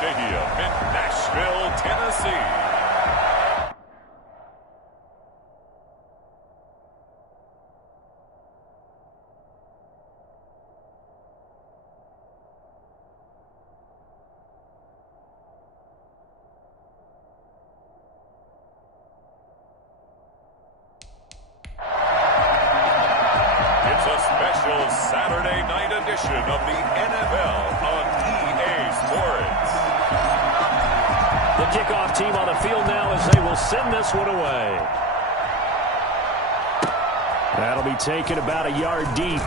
Stadium in Nashville, Tennessee. Saturday night edition of the NFL on EA Sports. The kickoff team on the field now as they will send this one away. That'll be taken about a yard deep.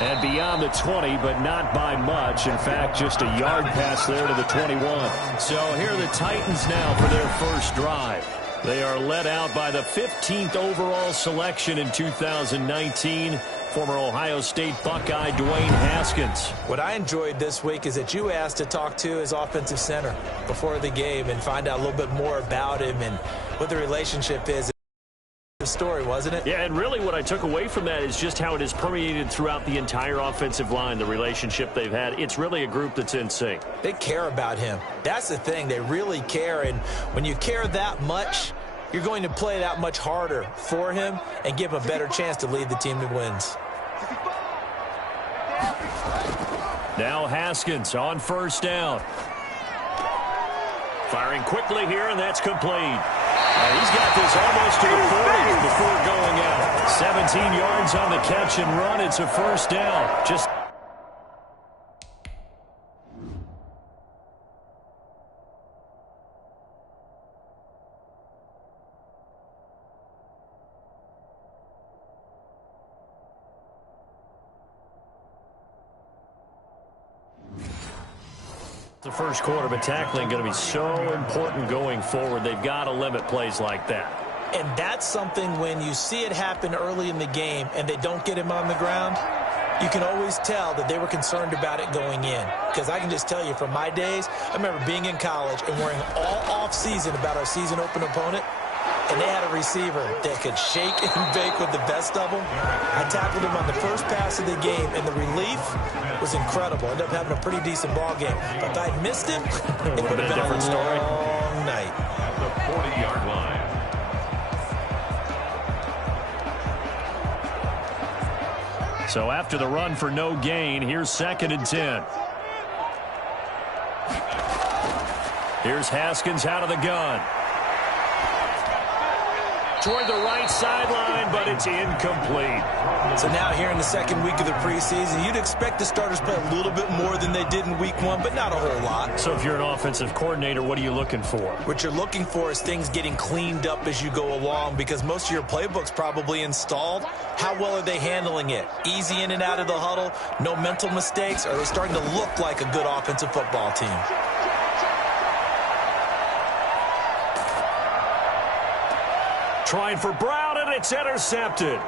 And beyond the 20, but not by much. In fact, just a yard pass there to the 21. So here are the Titans now for their first drive. They are led out by the 15th overall selection in 2019. Former Ohio State Buckeye Dwayne Haskins. What I enjoyed this week is that you asked to talk to his offensive center before the game and find out a little bit more about him and what the relationship is. The story, wasn't it? Yeah, and really what I took away from that is just how it is permeated throughout the entire offensive line, the relationship they've had. It's really a group that's in sync. They care about him. That's the thing. They really care, and when you care that much, you're going to play that much harder for him and give him a better chance to lead the team to wins. Now Haskins on first down. Firing quickly here, and that's complete. He's got this almost to the 40 before going out. 17 yards on the catch and run. It's a first down. Just the first quarter, but tackling going to be so important going forward. They've got to limit plays like that. And that's something when you see it happen early in the game and they don't get him on the ground, you can always tell that they were concerned about it going in. Because I can just tell you from my days, I remember being in college and worrying all off-season about our season open opponent. And they had a receiver that could shake and bake with the best of them. I tackled him on the first pass of the game, and the relief was incredible. Ended up having a pretty decent ball game. But if I'd missed him, it would have been a different story. Long night. At the 40-yard line. So after the run for no gain, here's 2nd and 10. Here's Haskins out of the gun. Toward the right sideline, but it's incomplete. So now here in the second week of the preseason, you'd expect the starters play a little bit more than they did in week 1, but not a whole lot. So if you're an offensive coordinator, what are you looking for? What you're looking for is things getting cleaned up as you go along, because most of your playbook's probably installed. How well are they handling it? Easy in and out of the huddle, no mental mistakes? Are they starting to look like a good offensive football team? Trying for Brown, and it's intercepted.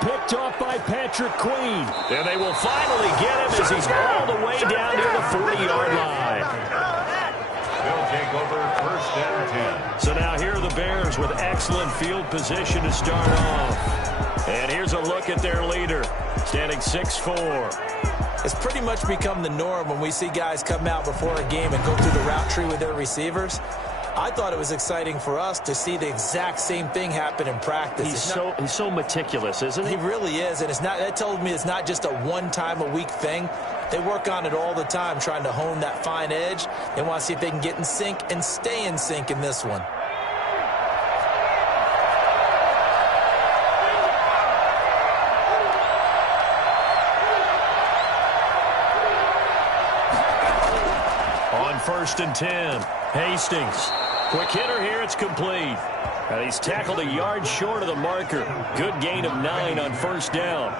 Picked off by Patrick Queen. And they will finally get him as he's all the way down near the 40-yard line. They'll take over 1st and 10. So now here are the Bears with excellent field position to start off. And here's a look at their leader, standing 6'4". It's pretty much become the norm when we see guys come out before a game and go through the route tree with their receivers. I thought it was exciting for us to see the exact same thing happen in practice. He's so meticulous, isn't he? He really is, and that tells me it's not just a one-time-a-week thing. They work on it all the time, trying to hone that fine edge. They want to see if they can get in sync and stay in sync in this one. On 1st and 10, Hastings. Quick hitter here, it's complete. And he's tackled a yard short of the marker. Good gain of 9 on 1st down.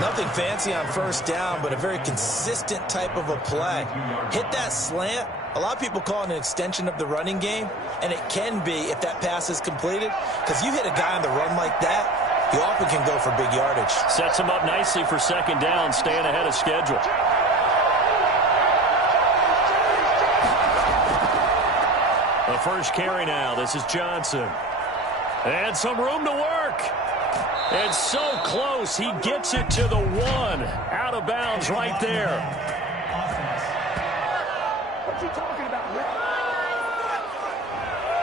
Nothing fancy on 1st down, but a very consistent type of a play. Hit that slant. A lot of people call it an extension of the running game, and it can be if that pass is completed, because you hit a guy on the run like that, he often can go for big yardage. Sets him up nicely for 2nd down, staying ahead of schedule. The first carry now. This is Johnson. And some room to work. And so close. He gets it to the 1. Out of bounds right there.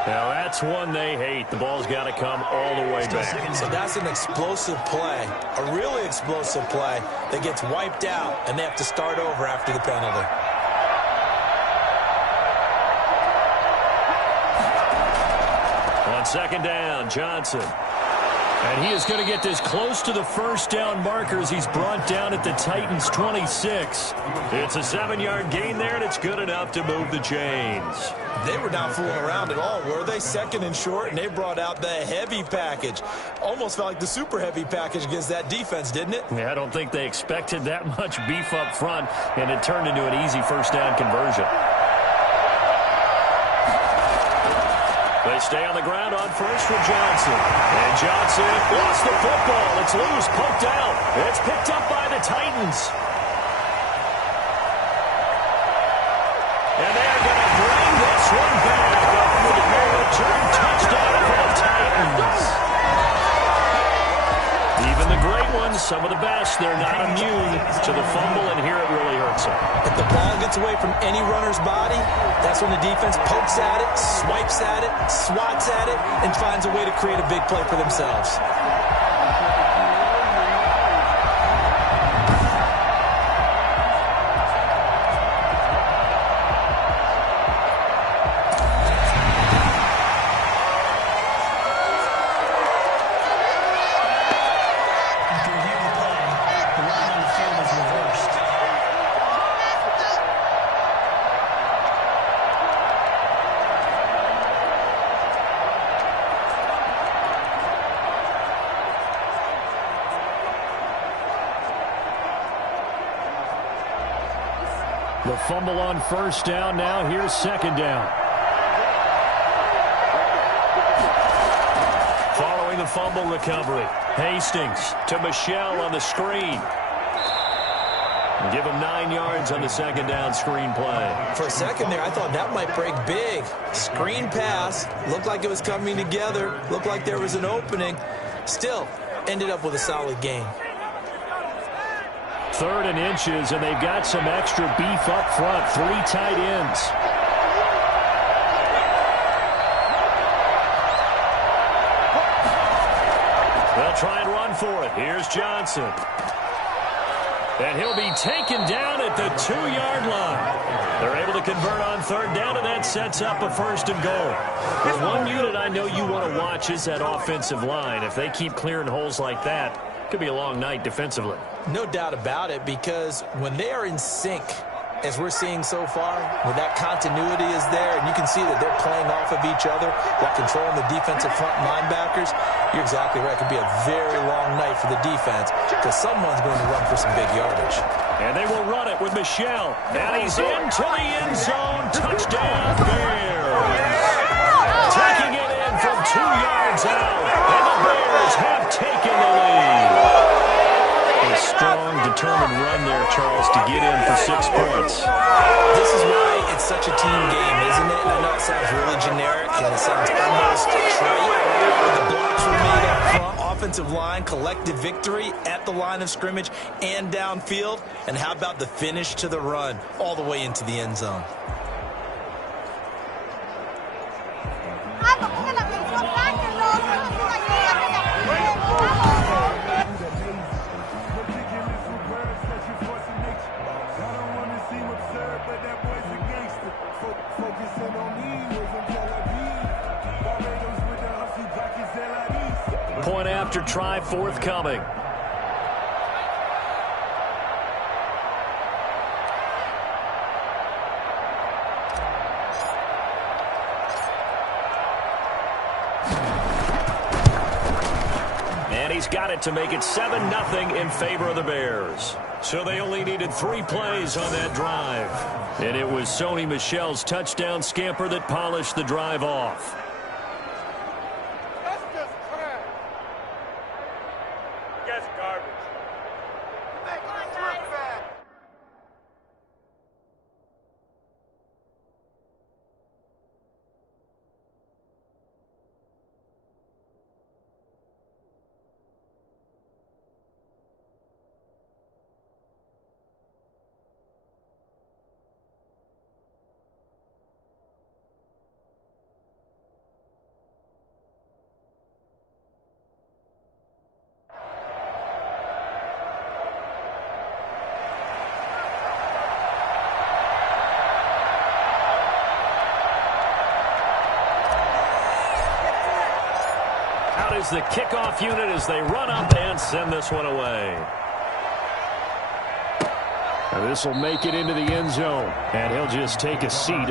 Now that's one they hate. The ball's got to come all the way back. So that's an explosive play, a really explosive play that gets wiped out, and they have to start over after the penalty. On second down, Johnson. And he is going to get this close to the first down markers. He's brought down at the Titans' 26. It's a 7-yard gain there, and it's good enough to move the chains. They were not fooling around at all, were they? Second and short, and they brought out the heavy package. Almost felt like the super heavy package against that defense, didn't it? Yeah, I don't think they expected that much beef up front, and it turned into an easy first down conversion. They stay on the ground on first with Johnson. And Johnson lost the football. It's loose, poked out. It's picked up by the Titans. And they're going to bring this one back. A 40-yard return touchdown for the Titans. Even the great ones, some of the best, they're not immune to the fumble, and here it really hurts them. If the ball gets away from any runner's body, that's when the defense pokes at it, swipes at it, swats at it, and finds a way to create a big play for themselves. The fumble on first down. Now here's second down. Following the fumble recovery, Hastings to Michelle on the screen. Give him 9 yards on the second down screen play. For a second there, I thought that might break big. Screen pass, looked like it was coming together, looked like there was an opening. Still, ended up with a solid gain. 3rd and inches, and they've got some extra beef up front. 3 tight ends. They'll try and run for it. Here's Johnson. And he'll be taken down at the 2-yard line. They're able to convert on 3rd down, and that sets up a 1st and goal. The one unit I know you want to watch is that offensive line. If they keep clearing holes like that, it could be a long night defensively. No doubt about it, because when they are in sync, as we're seeing so far, when that continuity is there, and you can see that they're playing off of each other while controlling the defensive front linebackers, you're exactly right. It could be a very long night for the defense because someone's going to run for some big yardage. And they will run it with Michelle. And he's into the end zone. Touchdown, Bears. Taking it in from 2 yards out. And the Bears have taken the lead. A strong, determined run there, Charles, to get in for 6 points. This is why it's such a team game, isn't it? And I know it sounds really generic, and it sounds almost trite. The blocks were made up front. Offensive line, collective victory at the line of scrimmage and downfield. And how about the finish to the run all the way into the end zone? Point after try forthcoming. And he's got it to make it 7-0 in favor of the Bears. So they only needed 3 plays on that drive. And it was Sony Michel's touchdown scamper that polished the drive off. is the kickoff unit as they run up and send this one away. This will make it into the end zone, and he'll just take a seat.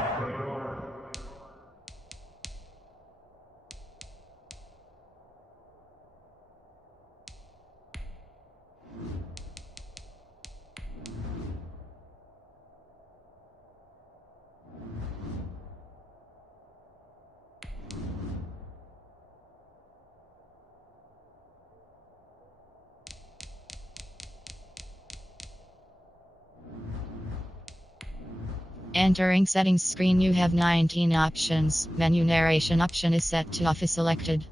Entering settings screen, you have 19 options. Menu narration option is set to off is selected.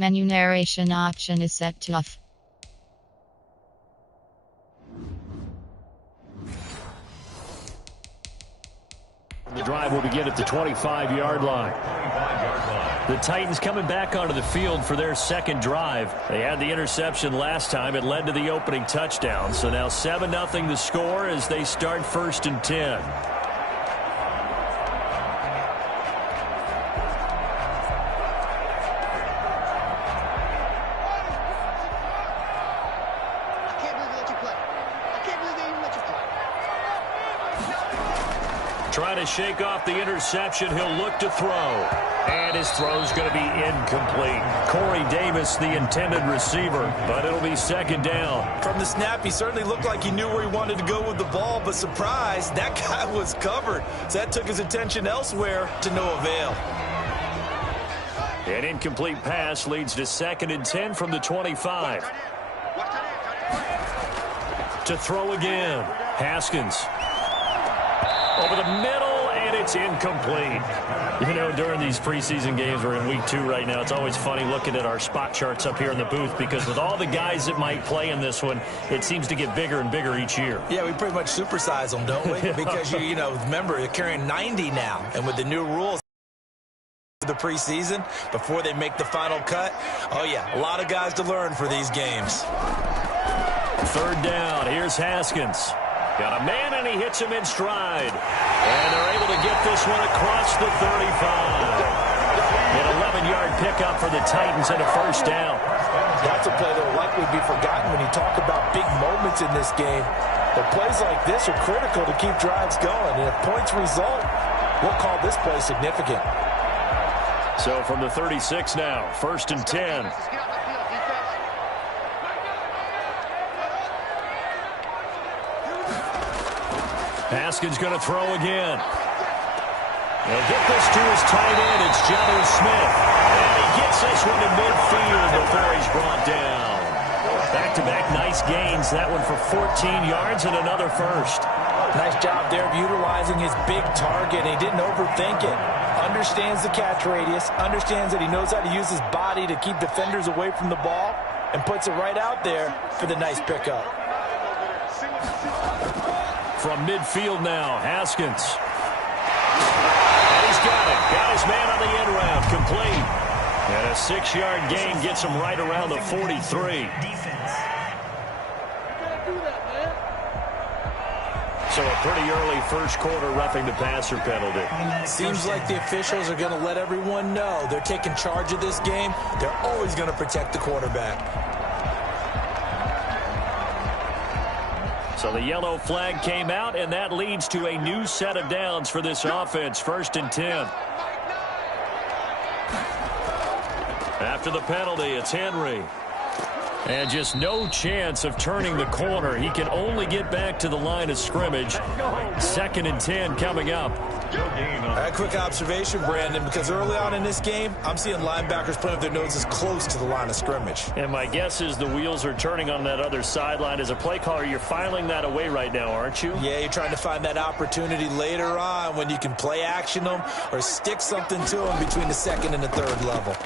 Menu narration option is set to off. The drive will begin at the 25-yard line. The Titans coming back onto the field for their second drive. They had the interception last time. It led to the opening touchdown. So now 7-0 the score as they start 1st and 10. Trying to shake off the interception. He'll look to throw. And his throw's going to be incomplete. Corey Davis, the intended receiver, but it'll be 2nd down. From the snap, he certainly looked like he knew where he wanted to go with the ball, but surprise, that guy was covered. So that took his attention elsewhere to no avail. An incomplete pass leads to 2nd and 10 from the 25. To throw again. Haskins. Over the middle, and it's incomplete. You know, during these preseason games, we're in week 2 right now. It's always funny looking at our spot charts up here in the booth because with all the guys that might play in this one, it seems to get bigger and bigger each year. Yeah, we pretty much supersize them, don't we? Because, you know, remember, you're carrying 90 now. And with the new rules, the preseason, before they make the final cut, oh, yeah, a lot of guys to learn for these games. 3rd down. Here's Haskins. Got a man, and he hits him in stride. And they're able to get this one across the 35. An 11-yard pickup for the Titans and a 1st down. That's a play that will likely be forgotten when you talk about big moments in this game. But plays like this are critical to keep drives going. And if points result, we'll call this play significant. So from the 36 now, 1st and 10. Haskins going to throw again. He'll get this to his tight end. It's Jonnu Smith. And he gets this one to midfield before he's brought down. Back-to-back nice gains. That one for 14 yards and another 1st. Nice job there of utilizing his big target. He didn't overthink it. Understands the catch radius. Understands that he knows how to use his body to keep defenders away from the ball. And puts it right out there for the nice pickup. From midfield now, Haskins. he's got it. Got his man on the end round. Complete. And a 6-yard gain gets him right around the 43. So a pretty early first quarter roughing the passer penalty. Seems like the officials are going to let everyone know they're taking charge of this game. They're always going to protect the quarterback. So the yellow flag came out, and that leads to a new set of downs for this offense. 1st and 10. After the penalty, it's Henry. And just no chance of turning the corner. He can only get back to the line of scrimmage. 2nd and 10 coming up. A quick observation, Brandon, because early on in this game, I'm seeing linebackers putting up their noses close to the line of scrimmage. And my guess is the wheels are turning on that other sideline. As a play caller, you're filing that away right now, aren't you? Yeah, you're trying to find that opportunity later on when you can play action them or stick something to them between the 2nd and the 3rd level.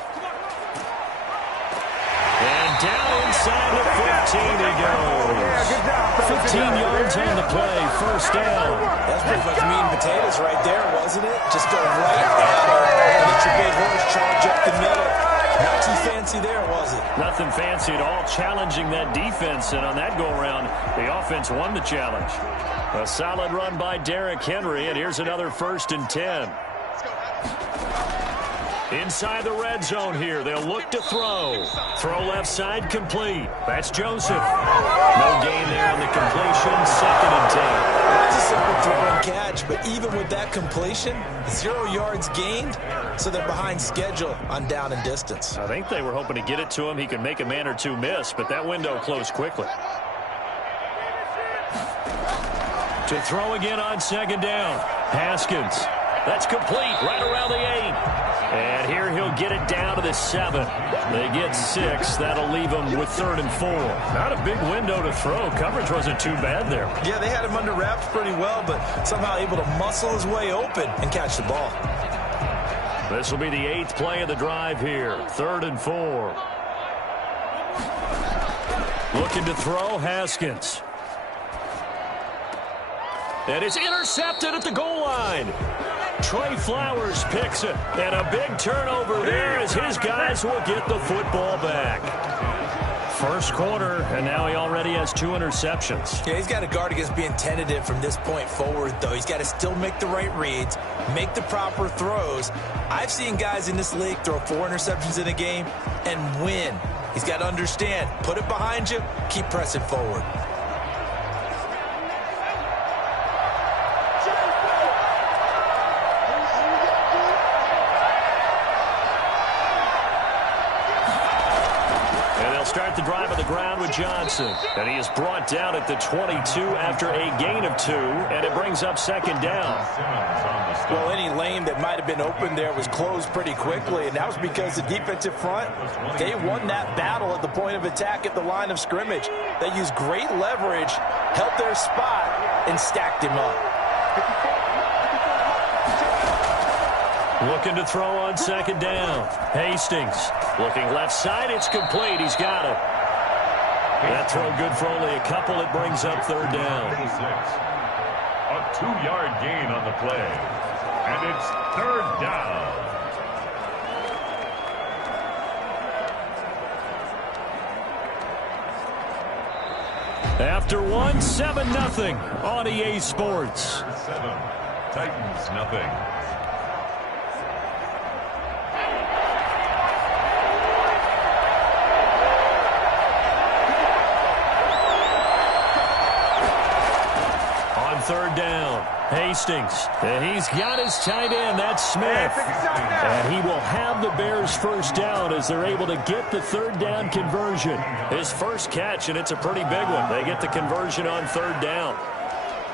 And down inside the 15 he goes. 15 yards on the play, 1st down. That's pretty much meat and potatoes right there, wasn't it? Just go right at it and let your big horse charge up the middle. Not too fancy there, was it? Nothing fancy at all, challenging that defense, and on that go-around, the offense won the challenge. A solid run by Derrick Henry, and here's another 1st and 10. Inside the red zone here. They'll look to throw. Throw left side, complete. That's Joseph. No gain there on the completion. 2nd and 10. That's a simple throw and catch, but even with that completion, 0 yards gained, so they're behind schedule on down and distance. I think they were hoping to get it to him. He could make a man or two miss, but that window closed quickly. To throw again on 2nd down. Haskins. That's complete right around the 8. And here he'll get it down to the 7. They get 6. That'll leave him with 3rd and 4. Not a big window to throw. Coverage wasn't too bad there. Yeah, they had him under wraps pretty well, but somehow able to muscle his way open and catch the ball. This will be the 8th play of the drive here. 3rd and 4. Looking to throw, Haskins. And it's intercepted at the goal line. Trey Flowers picks it, and a big turnover there as his guys will get the football back. First quarter, and now he already has 2 interceptions. Yeah, he's got to guard against being tentative from this point forward, though. He's got to still make the right reads, make the proper throws. I've seen guys in this league throw 4 interceptions in a game and win. He's got to understand, put it behind you, keep pressing forward. Start the drive on the ground with Johnson. And he is brought down at the 22 after a gain of 2, and it brings up 2nd down. Well, any lane that might have been open there was closed pretty quickly, and that was because the defensive front, they won that battle at the point of attack at the line of scrimmage. They used great leverage, held their spot, and stacked him up. Looking to throw on 2nd down. Hastings looking left side. It's complete. He's got it. That throw good for only a couple. It brings up 3rd down. A 2-yard gain on the play. And it's 3rd down. After 1, 7-0 on EA Sports. 7, Titans nothing. On 3rd down, Hastings. And he's got his tight end. That's Smith. And he will have the Bears 1st down as they're able to get the 3rd down conversion. His first catch, and it's a pretty big one. They get the conversion on 3rd down.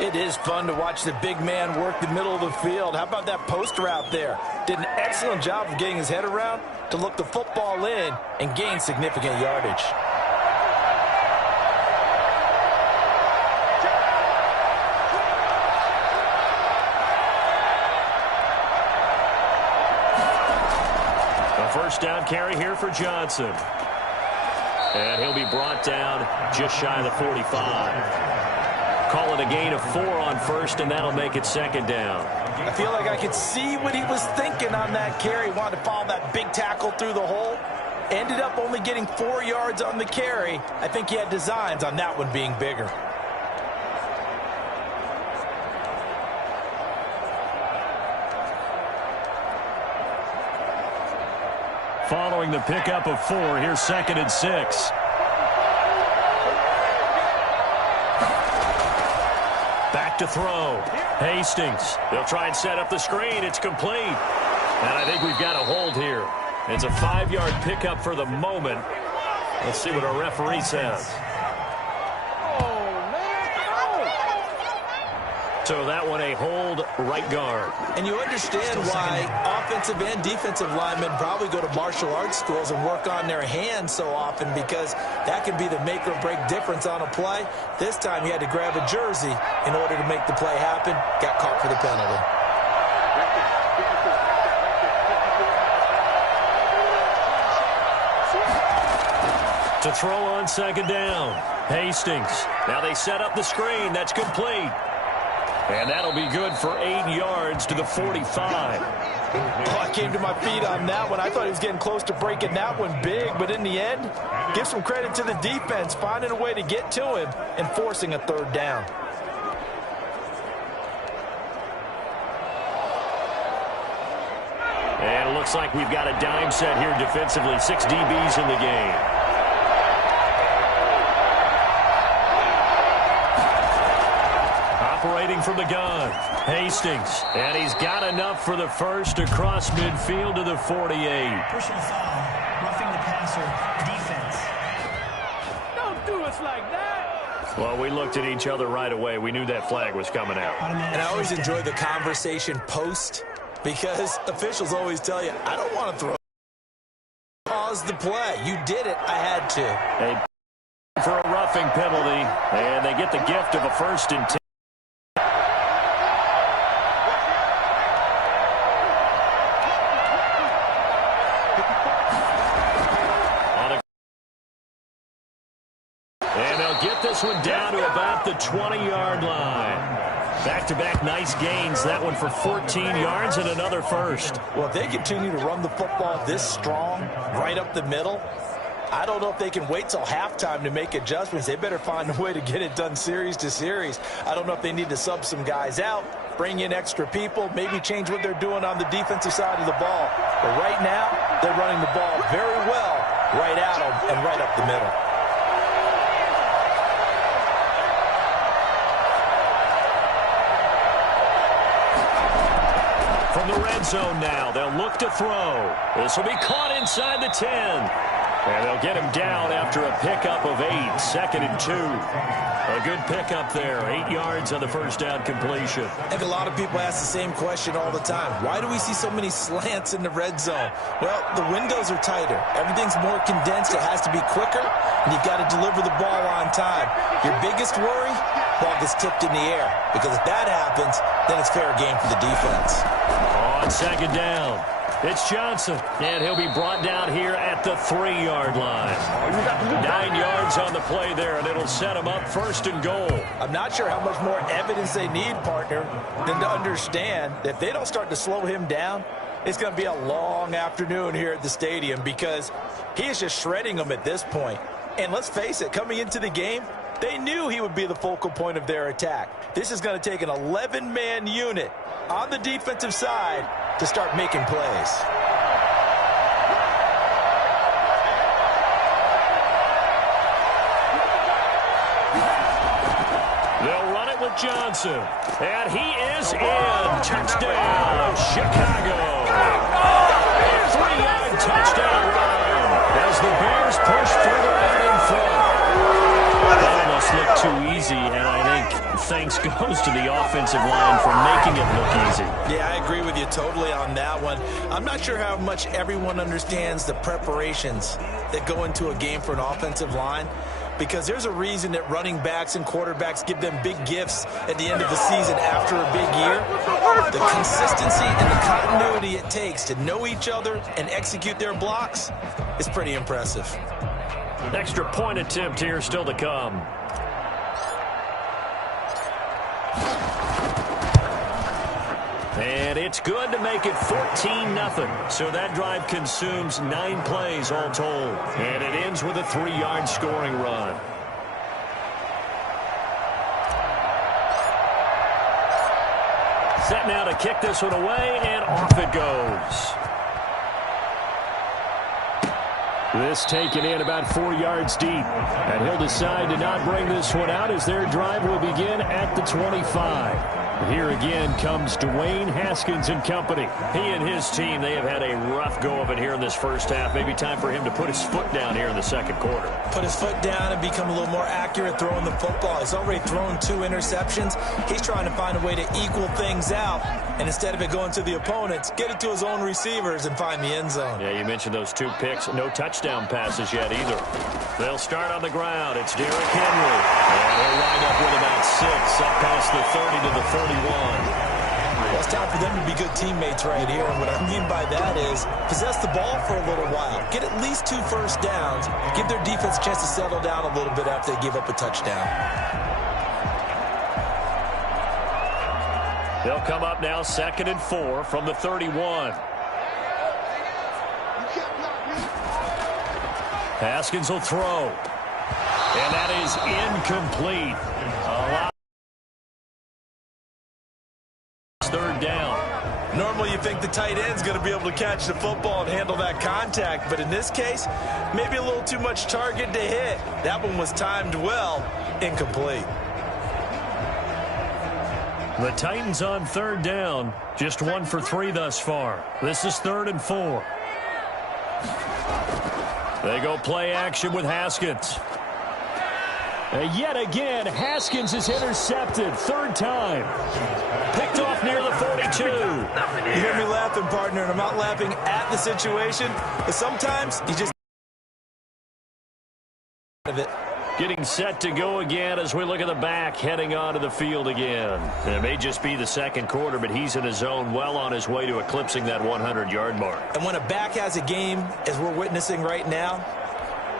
It is fun to watch the big man work the middle of the field. How about that post route there? Did an excellent job of getting his head around to look the football in and gain significant yardage. First down carry here for Johnson. And he'll be brought down just shy of the 45. Call it a gain of 4 on first, and that'll make it second down. I feel like I could see what he was thinking on that carry. Wanted to follow that big tackle through the hole. Ended up only getting 4 yards on the carry. I think he had designs on that one being bigger. Following the pickup of 4, here's 2nd and 6. Back to throw. Hastings. They'll try and set up the screen. It's complete. And I think we've got a hold here. It's a 5-yard pickup for the moment. Let's see what our referee says. So that one a hold, right guard. And you understand why offensive and defensive linemen probably go to martial arts schools and work on their hands so often, because that can be the make or break difference on a play. This time he had to grab a jersey in order to make the play happen. Got caught for the penalty. To throw on 2nd down. Hastings. Now they set up the screen. That's complete. And that'll be good for 8 yards to the 45. Oh, I came to my feet on that one. I thought he was getting close to breaking that one big, but in the end, give some credit to the defense, finding a way to get to him and forcing a 3rd down. And it looks like we've got a dime set here defensively. 6 DBs in the game. Operating from the gun, Hastings. And he's got enough for the first across midfield to the 48. Personal foul, roughing the passer, defense. Don't do us like that. Well, we looked at each other right away. We knew that flag was coming out. And I always enjoy the conversation post, because officials always tell you, I don't want to throw. Pause the play. You did it. I had to. For a roughing penalty, and they get the gift of a 1st and 10. And they'll get this one down to about the 20-yard line. Back-to-back nice gains. That one for 14 yards and another first. Well, if they continue to run the football this strong, right up the middle, I don't know if they can wait till halftime to make adjustments. They better find a way to get it done series to series. I don't know if they need to sub some guys out, bring in extra people, maybe change what they're doing on the defensive side of the ball. But right now, they're running the ball very well right at them and right up the middle. From the red zone now, they'll look to throw. This will be caught inside the 10. And they'll get him down after a pickup of 8, 2nd and 2. A good pickup there, 8 yards on the first down completion. I think a lot of people ask the same question all the time. Why do we see so many slants in the red zone? Well, the windows are tighter. Everything's more condensed. It has to be quicker, and you've got to deliver the ball on time. Your biggest worry? Ball gets tipped in the air, because if that happens, then it's fair game for the defense. On 2nd down, it's Johnson, and he'll be brought down here at the 3-yard line. 9 yards on the play there, and it'll set him up 1st and goal. I'm not sure how much more evidence they need, partner, than to understand that if they don't start to slow him down, it's going to be a long afternoon here at the stadium, because he is just shredding them at this point. And let's face it, coming into the game, they knew he would be the focal point of their attack. This is going to take an 11-man unit on the defensive side to start making plays. They'll run it with Johnson. And he is in. Touchdown, Chicago. 3-yard touchdown run as the Bears push further out in front. That almost looked too easy, and I think thanks goes to the offensive line for making it look easy. Yeah, I agree with you totally on that one. I'm not sure how much everyone understands the preparations that go into a game for an offensive line, because there's a reason that running backs and quarterbacks give them big gifts at the end of the season after a big year. The consistency and the continuity it takes to know each other and execute their blocks is pretty impressive. Extra point attempt here still to come. And it's good to make it 14-0. So that drive consumes 9 plays all told. And it ends with a 3-yard scoring run. Set now to kick this one away, and off it goes. This taken in about 4 yards deep. And he'll decide to not bring this one out as their drive will begin at the 25. Here again comes Dwayne Haskins and company. He and his team, they have had a rough go of it here in this first half. Maybe time for him to put his foot down here in the second quarter. Put his foot down and become a little more accurate throwing the football. He's already thrown 2 interceptions. He's trying to find a way to equal things out. And instead of it going to the opponents, get it to his own receivers and find the end zone. Yeah, you mentioned those 2 picks. No touchdown passes yet either. They'll start on the ground. It's Derrick Henry. And he'll wind up with about 6 up past the 30 to the 31. Well, it's time for them to be good teammates right here. And what I mean by that is possess the ball for a little while. Get at least 2 first downs. Give their defense a chance to settle down a little bit after they give up a touchdown. They'll come up now 2nd and 4 from the 31. Haskins will throw. And that is incomplete. A lot. 3rd down. Normally you think the tight end's going to be able to catch the football and handle that contact, but in this case, maybe a little too much target to hit. That one was timed well, incomplete. The Titans on 3rd down, just 1 for 3 thus far. This is 3rd and 4. They go play action with Haskins. Yet again, Haskins is intercepted. 3rd time. Picked off near the 42. You hear me laughing, partner, and I'm not laughing at the situation, but sometimes you just of it. Getting set to go again as we look at the back heading onto the field again. And it may just be the second quarter, but he's in his zone well on his way to eclipsing that 100-yard mark. And when a back has a game, as we're witnessing right now,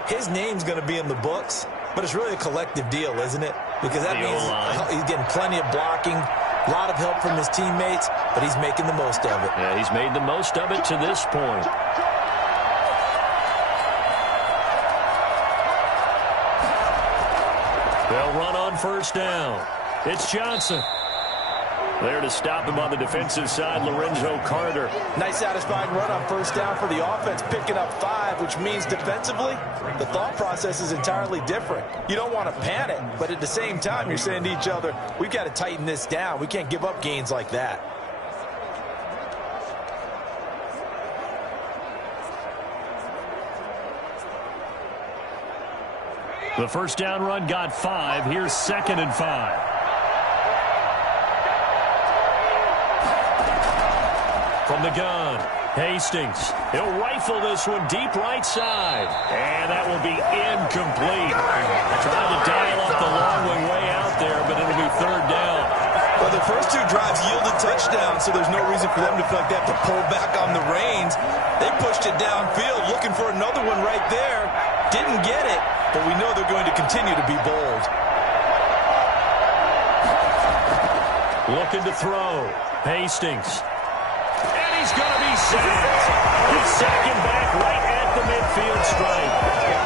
his name's going to be in the books. But it's really a collective deal, isn't it? Because that means he's getting plenty of blocking, a lot of help from his teammates, but he's making the most of it. Yeah, he's made the most of it to this point. They'll run on 1st down. It's Johnson. There to stop him on the defensive side, Lorenzo Carter. Nice satisfying run on 1st down for the offense, picking up 5, which means defensively, the thought process is entirely different. You don't want to panic, but at the same time, you're saying to each other, we've got to tighten this down. We can't give up gains like that. The 1st down run got 5. Here's 2nd and 5. From the gun, Hastings. He'll rifle this one deep right side. And that will be incomplete. Trying to dial up the long way out there, but it'll be 3rd down. Well, the first 2 drives yielded touchdowns, so there's no reason for them to feel like they have to pull back on the reins. They pushed it downfield, looking for another one right there. Didn't get it, but we know they're going to continue to be bold. Looking to throw. Hastings. And he's going to be sacked. He's sacking back right at the midfield stripe.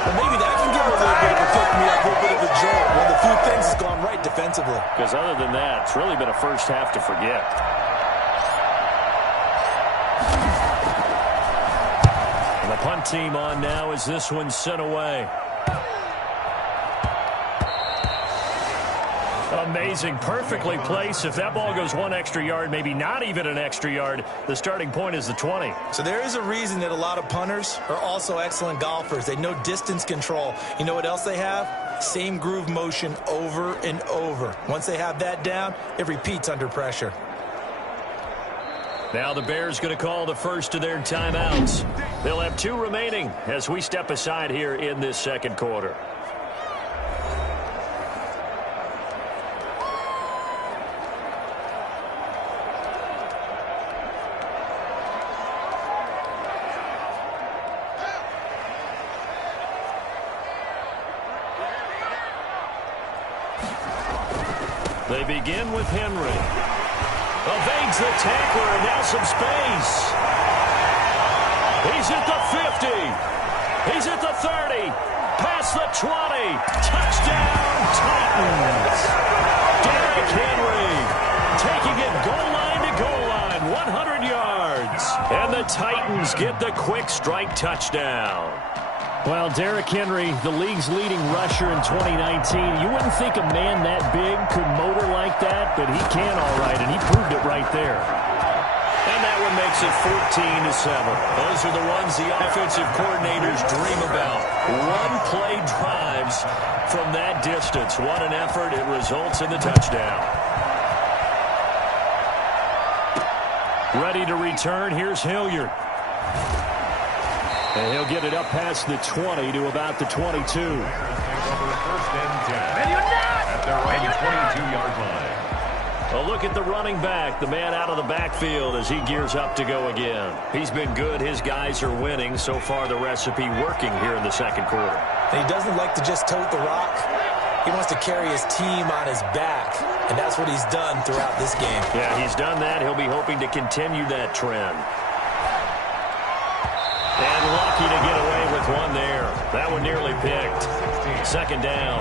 Well, maybe that can give a little bit of a pick-me-up, a little bit of a jolt. One of the few things has gone right defensively. Because other than that, it's really been a first half to forget. And the punt team on now as this one's sent away. Amazing, perfectly placed. If that ball goes 1 extra yard, maybe not even an extra yard, the starting point is the 20. So there is a reason that a lot of punters are also excellent golfers. They know distance control. You know what else they have? Same groove motion over and over. Once they have that down, it repeats under pressure. Now the Bears going to call the first of their timeouts. They'll have 2 remaining as we step aside here in this second quarter. They begin with Henry. Evades the tackler, and now some space. He's at the 50. He's at the 30. Past the 20. Touchdown, Titans. Derrick Henry taking it goal line to goal line, 100 yards. And the Titans get the quick strike touchdown. Well, Derrick Henry, the league's leading rusher in 2019. You wouldn't think a man that big could motor like that, but he can all right, and he proved it right there. And that one makes it 14-7. Those are the ones the offensive coordinators dream about. One-play drives from that distance. What an effort. It results in the touchdown. Ready to return. Here's Hilliard. And he'll get it up past the 20 to about the 22. First and 10. At their own 22-yard line. A look at the running back, the man out of the backfield as he gears up to go again. He's been good. His guys are winning. So far, the recipe working here in the second quarter. And he doesn't like to just tote the rock. He wants to carry his team on his back, and that's what he's done throughout this game. Yeah, he's done that. He'll be hoping to continue that trend. And lucky to get away with one there. That one nearly picked. Second down.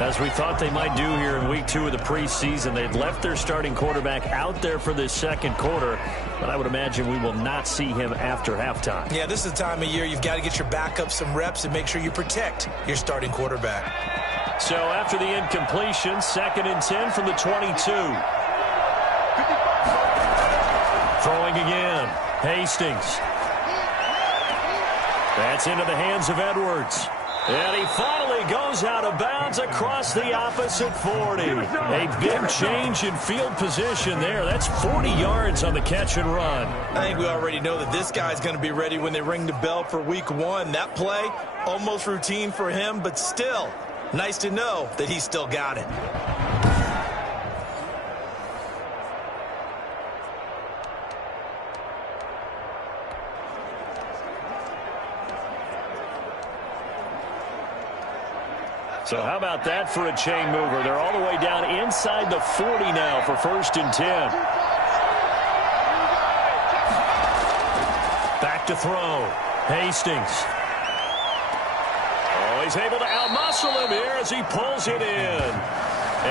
As we thought they might do here in week 2 of the preseason, they'd left their starting quarterback out there for this second quarter, but I would imagine we will not see him after halftime. Yeah, this is the time of year you've got to get your backup some reps and make sure you protect your starting quarterback. So after the incompletion, 2nd and 10 from the 22. Throwing again. Hastings. That's into the hands of Edwards. And he finally goes out of bounds across the opposite 40. A big change in field position there. That's 40 yards on the catch and run. I think we already know that this guy's going to be ready when they ring the bell for week 1. That play, almost routine for him, but still, nice to know that he's still got it. So how about that for a chain mover? They're all the way down inside the 40 now for 1st and 10. Back to throw. Hastings. Oh, he's able to outmuscle him here as he pulls it in.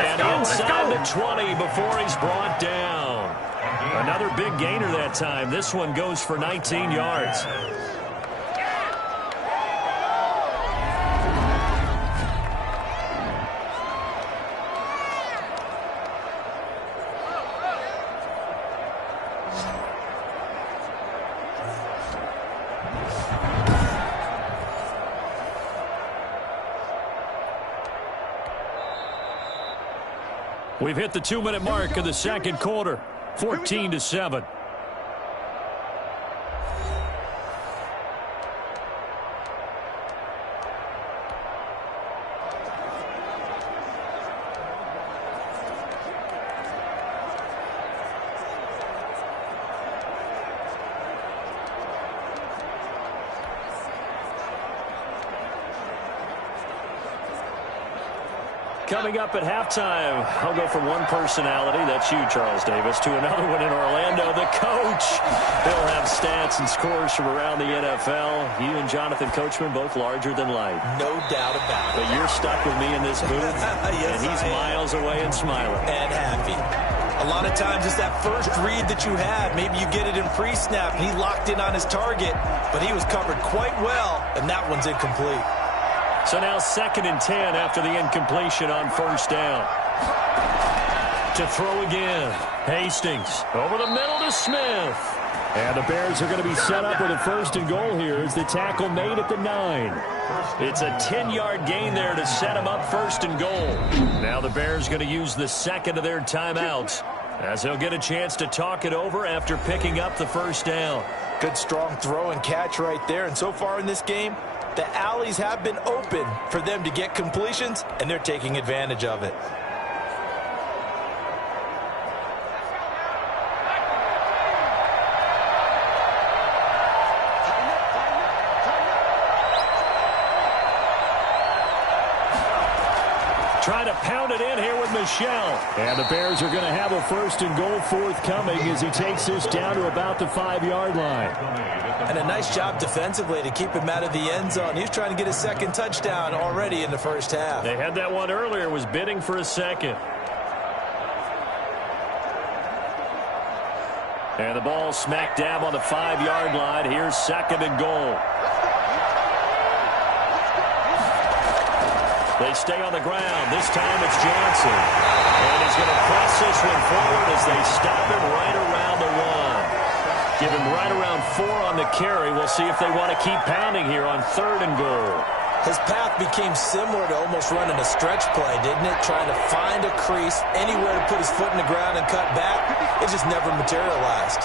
And inside the 20 before he's brought down. Another big gainer that time. This one goes for 19 yards. We've hit the 2-minute mark of the second quarter, 14-7. Coming up at halftime, I'll go from one personality, that's you, Charles Davis, to another one in Orlando, the coach. He'll have stats and scores from around the NFL. You and Jonathan Coachman, both larger than life. No doubt about it. But you're stuck with me in this booth, yes, and he's miles away and smiling. And happy. A lot of times it's that first read that you have. Maybe you get it in pre-snap, and he locked in on his target, but he was covered quite well, and that one's incomplete. So now 2nd and 10 after the incompletion on 1st down. To throw again. Hastings over the middle to Smith. And the Bears are going to be set up with a 1st and goal here as the tackle made at the 9. It's a 10-yard gain there to set them up 1st and goal. Now the Bears going to use the second of their timeouts as they'll get a chance to talk it over after picking up the 1st down. Good strong throw and catch right there. And so far in this game, the alleys have been open for them to get completions, and they're taking advantage of it. Trying to pound it in here with Michelle. And the Bears are going to have a 1st and goal forthcoming as he takes this down to about the 5-yard line. And a nice job defensively to keep him out of the end zone. He was trying to get his 2nd touchdown already in the first half. They had that one earlier, was bidding for a 2nd. And the ball smack dab on the 5-yard line. Here's 2nd and goal. They stay on the ground. This time it's Johnson. And he's going to press this one forward as they stop him right around the 1. Give him right around 4 on the carry. We'll see if they want to keep pounding here on 3rd and goal. His path became similar to almost running a stretch play, didn't it? Trying to find a crease, anywhere to put his foot in the ground and cut back. It just never materialized.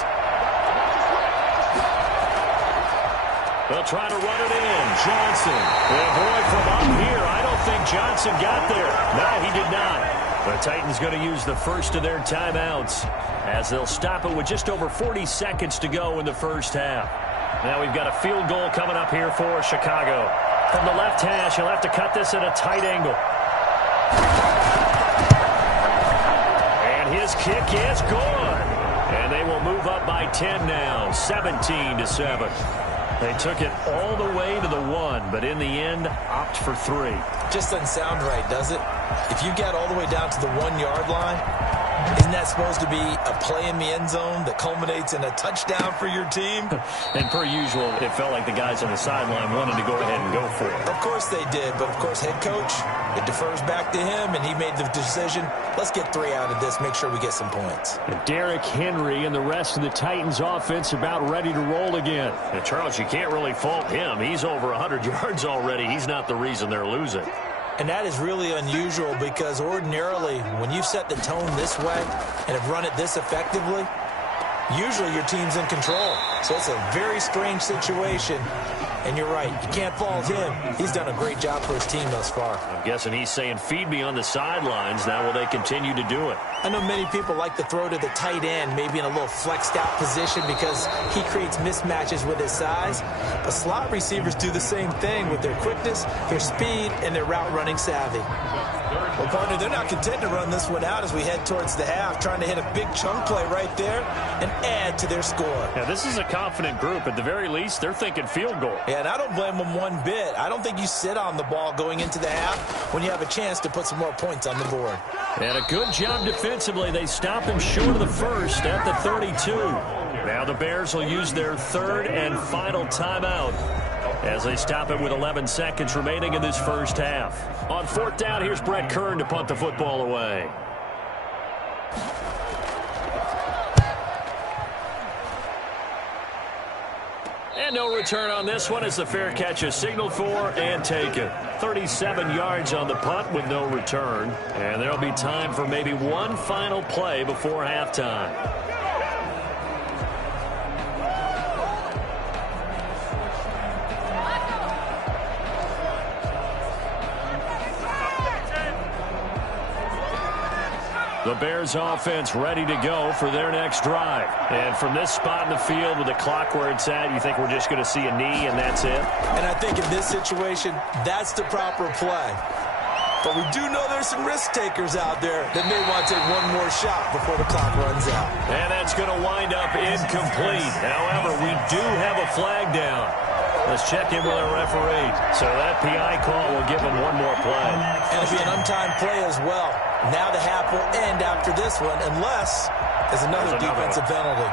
They'll try to run it in. Johnson. And boy, from up here, I don't think Johnson got there. No, he did not. The Titans going to use the first of their timeouts as they'll stop it with just over 40 seconds to go in the first half. Now we've got a field goal coming up here for Chicago. From the left hash, he'll have to cut this at a tight angle. And his kick is good. And they will move up by 10 now, 17-7. They took it all the way to the 1, but in the end, opt for 3. Just doesn't sound right, does it? If you get all the way down to the 1-yard line, isn't that supposed to be a play in the end zone that culminates in a touchdown for your team? And per usual, it felt like the guys on the sideline wanted to go ahead and go for it. Of course they did, but of course head coach, it defers back to him, and he made the decision, let's get 3 out of this, make sure we get some points. And Derrick Henry and the rest of the Titans offense about ready to roll again. And Charles, you can't really fault him. He's over 100 yards already. He's not the reason they're losing. And that is really unusual because ordinarily when you set the tone this way and have run it this effectively, usually your team's in control. So it's a very strange situation. And you're right, you can't fault him. He's done a great job for his team thus far. I'm guessing he's saying, feed me on the sidelines. Now will they continue to do it? I know many people like to throw to the tight end, maybe in a little flexed out position because he creates mismatches with his size. But slot receivers do the same thing with their quickness, their speed, and their route running savvy. Well, partner, they're not content to run this one out as we head towards the half, trying to hit a big chunk play right there and add to their score. Yeah, this is a confident group. At the very least, they're thinking field goal. Yeah, and I don't blame them one bit. I don't think you sit on the ball going into the half when you have a chance to put some more points on the board. And a good job defensively. They stop him short of the first at the 32. Now the Bears will use their 3rd and final timeout as they stop it with 11 seconds remaining in this first half. On 4th down, here's Brett Kern to punt the football away. And no return on this one as the fair catch is signaled for and taken. 37 yards on the punt with no return. And there'll be time for maybe one final play before halftime. The Bears offense ready to go for their next drive. And from this spot in the field with the clock where it's at, you think we're just going to see a knee and that's it? And I think in this situation, that's the proper play. But we do know there's some risk takers out there that may want to take one more shot before the clock runs out. And that's going to wind up incomplete. However, we do have a flag down. Let's check in with our referee. So that PI call will give him one more play. And it'll be an untimed play as well. Now the half will end after this one unless there's another defensive penalty.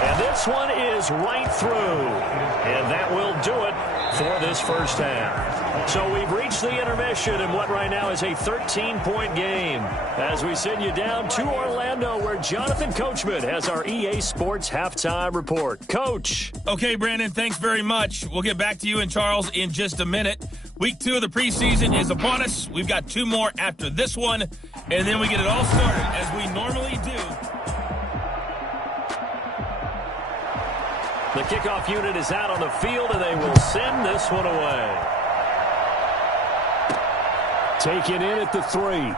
And this one is right through. And that will do it for this first half. So we've reached the intermission in what right now is a 13-point game as we send you down to Orlando where Jonathan Coachman has our EA Sports Halftime Report. Coach. Okay, Brandon, thanks very much. We'll get back to you and Charles in just a minute. Week 2 of the preseason is upon us. We've got 2 more after this one, and then we get it all started as we normally do. The kickoff unit is out on the field, and they will send this one away. Taken in at the 3.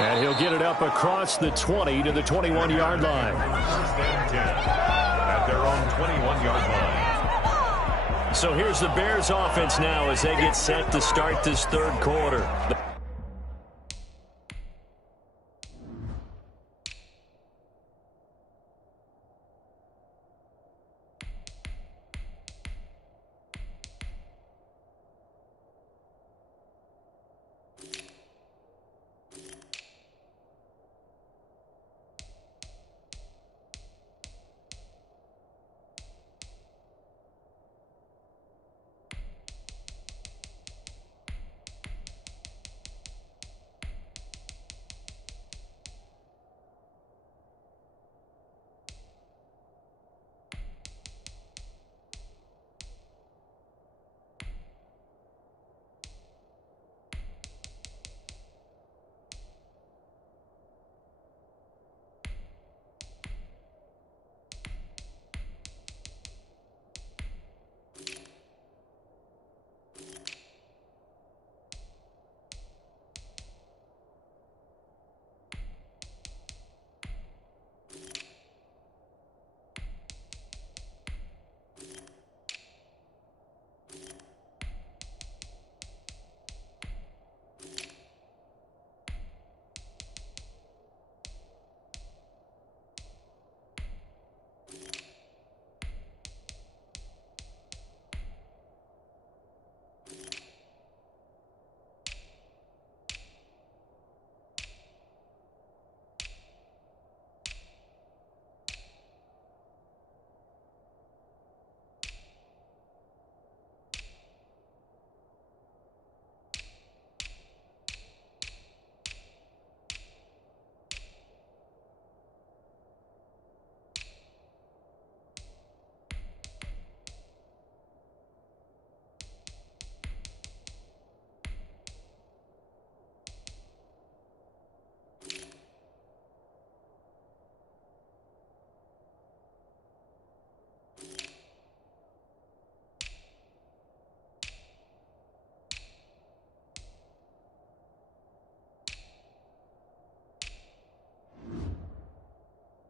And he'll get it up across the 20 to the 21-yard line. First and 10 at their own 21-yard line. So here's the Bears offense now as they get set to start this third quarter.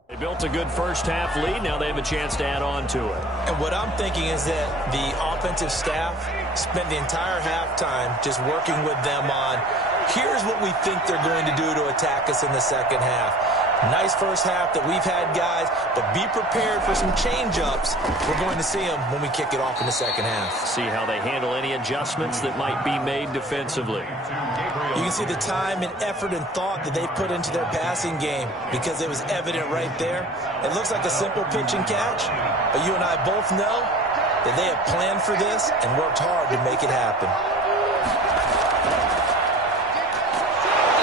They built a good first-half lead. Now they have a chance to add on to it. And what I'm thinking is that the offensive staff spent the entire halftime just working with them on, here's what we think they're going to do to attack us in the second half. Nice first half that we've had, guys, but be prepared for some change-ups. We're going to see them when we kick it off in the second half. See how they handle any adjustments that might be made defensively. You can see the time and effort and thought that they put into their passing game because it was evident right there. It looks like a simple pitch and catch, but you and I both know that they have planned for this and worked hard to make it happen.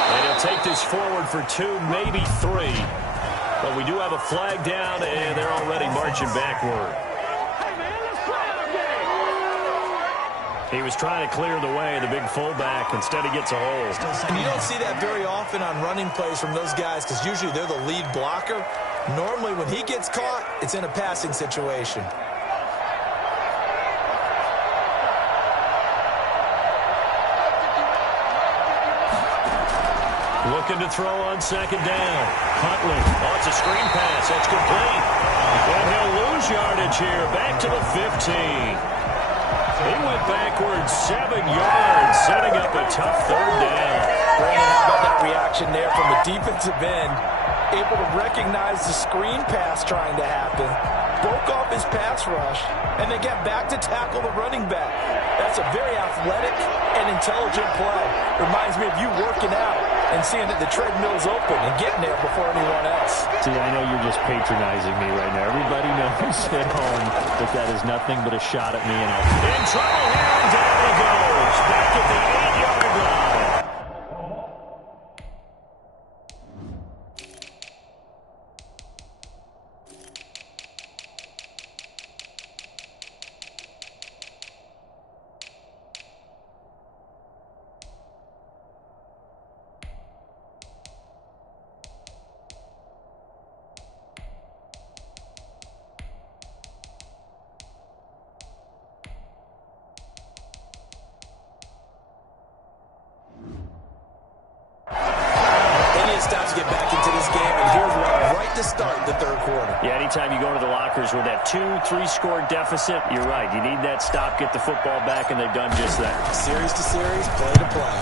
And he'll take this forward for 2, maybe 3. But we do have a flag down, and they're already marching backward. He was trying to clear the way, the big fullback. Instead, he gets a hold. And you don't see that very often on running plays from those guys because usually they're the lead blocker. Normally, when he gets caught, it's in a passing situation. Looking to throw on second down. Huntley. Oh, it's a screen pass. That's complete. And he'll lose yardage here. Back to the 15. He went backwards 7 yards, setting up a tough third down. Brandon, how about that reaction there from the defensive end? Able to recognize the screen pass trying to happen, broke off his pass rush, and then get back to tackle the running back. That's a very athletic and intelligent play. Reminds me of you working out and seeing that the treadmill's open and getting there before anyone else. See, I know you're just patronizing me right now. Everybody knows at home that that is nothing but a shot at me. And in trouble here, and down he goes. Back at the 8-yard line. time to get back into this game, and here's one right to start the third quarter. Yeah, anytime you go to the lockers with that 2-3 score deficit, you're right. You need that stop, get the football back, and they've done just that. Series to series, play to play.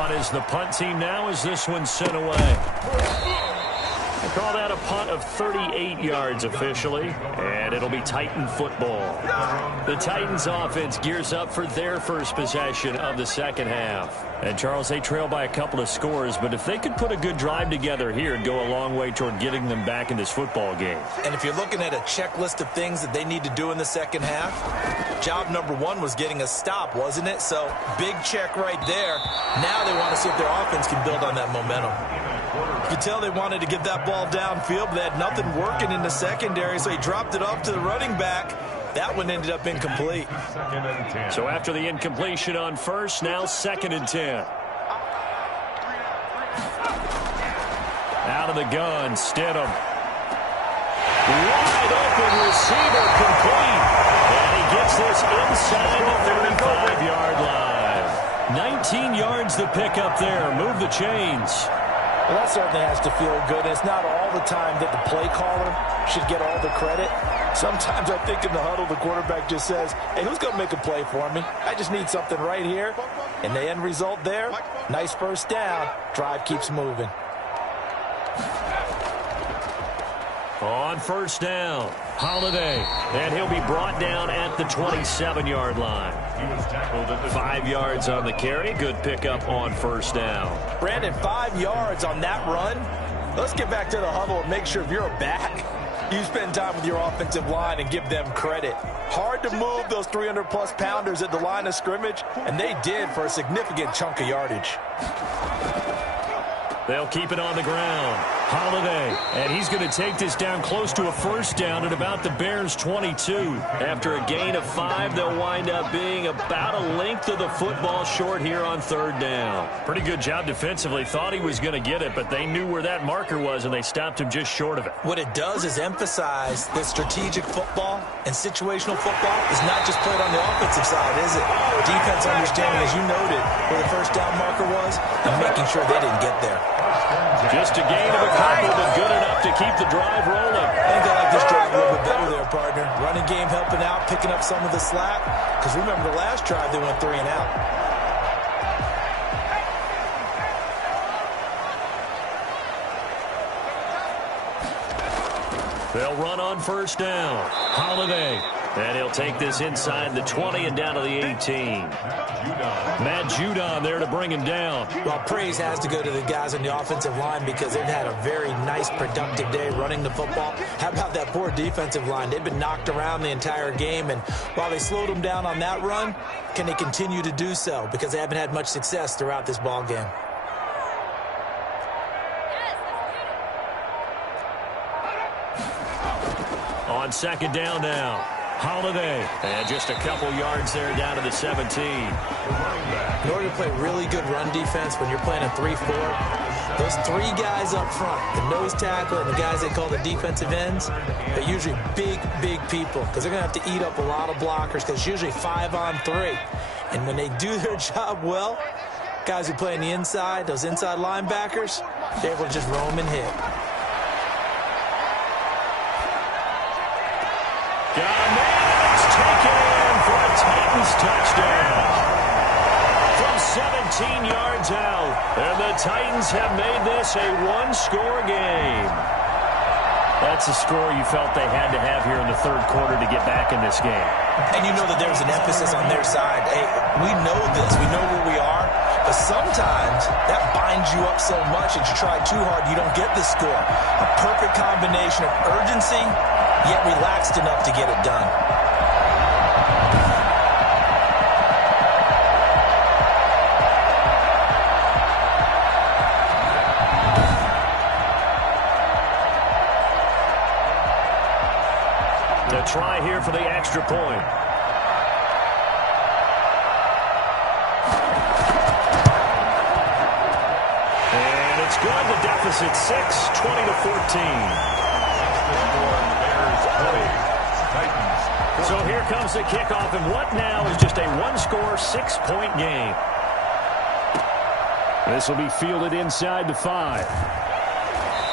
On is the punt team now as this one's sent away. They call that a punt of 38 yards officially, and it'll be Titan football. The Titans offense gears up for their first possession of the second half. And Charles, they trail by a couple of scores, but if they could put a good drive together here, it'd go a long way toward getting them back in this football game. And if you're looking at a checklist of things that they need to do in the second half, job number one was getting a stop, wasn't it? So big check right there. Now they want to see if their offense can build on that momentum. You could tell they wanted to get that ball downfield, but they had nothing working in the secondary, so he dropped it off to the running back. That one ended up incomplete. So after the incompletion on first, now 2nd and 10. Out of the gun, Stidham. Wide open receiver complete. And he gets this inside the 35-yard line. 19 yards to pick up there. Move the chains. Well, that certainly has to feel good. It's not all the time that the play caller should get all the credit. Sometimes I think in the huddle, the quarterback just says, hey, who's going to make a play for me? I just need something right here. And the end result there, nice first down. Drive keeps moving. On first down, Holiday. And he'll be brought down at the 27-yard line. 5 yards on the carry. Good pickup on first down. Brandon, 5 yards on that run. Let's get back to the huddle and make sure if you're back, you spend time with your offensive line and give them credit. Hard to move those 300-plus pounders at the line of scrimmage, and they did for a significant chunk of yardage. They'll keep it on the ground. Holiday, and he's going to take this down close to a first down at about the Bears' 22. After a gain of 5, they'll wind up being about a length of the football short here on third down. Pretty good job defensively. Thought he was going to get it, but they knew where that marker was, and they stopped him just short of it. What it does is emphasize that strategic football and situational football is not just played on the offensive side, is it? Defense understanding, as you noted, where the first down marker was and making sure they didn't get there. Just a gain of a couple, but good enough to keep the drive rolling. I think I like this drive a little bit better there, partner. Running game helping out, picking up some of the slack. Because remember the last drive, they went 3 and out. They'll run on first down. Holiday. And he'll take this inside the 20 and down to the 18. Matt Judon there to bring him down. Well, praise has to go to the guys on the offensive line because they've had a very nice, productive day running the football. How about that poor defensive line? They've been knocked around the entire game, and while they slowed them down on that run, can they continue to do so? Because they haven't had much success throughout this ball game. On second down now. Holiday. And just a couple yards there down to the 17. In order to play really good run defense when you're playing a 3-4, those 3 guys up front, the nose tackle and the guys they call the defensive ends, they're usually big, big people because they're going to have to eat up a lot of blockers because it's usually 5 on 3. And when they do their job well, guys who play on the inside, those inside linebackers, they're able to just roam and hit. Titans touchdown from 17 yards out, and the Titans have made this a one-score game. That's a score you felt they had to have here in the third quarter to get back in this game. And you know that there was an emphasis on their side. Hey, we know this. We know where we are. But sometimes that binds you up so much that you try too hard, you don't get the score. A perfect combination of urgency, yet relaxed enough to get it done. The try here for the extra point. And it's good. The deficit 6, 20-14. So here comes the kickoff, and what now is just a one-score, 6-point game. This will be fielded inside the 5.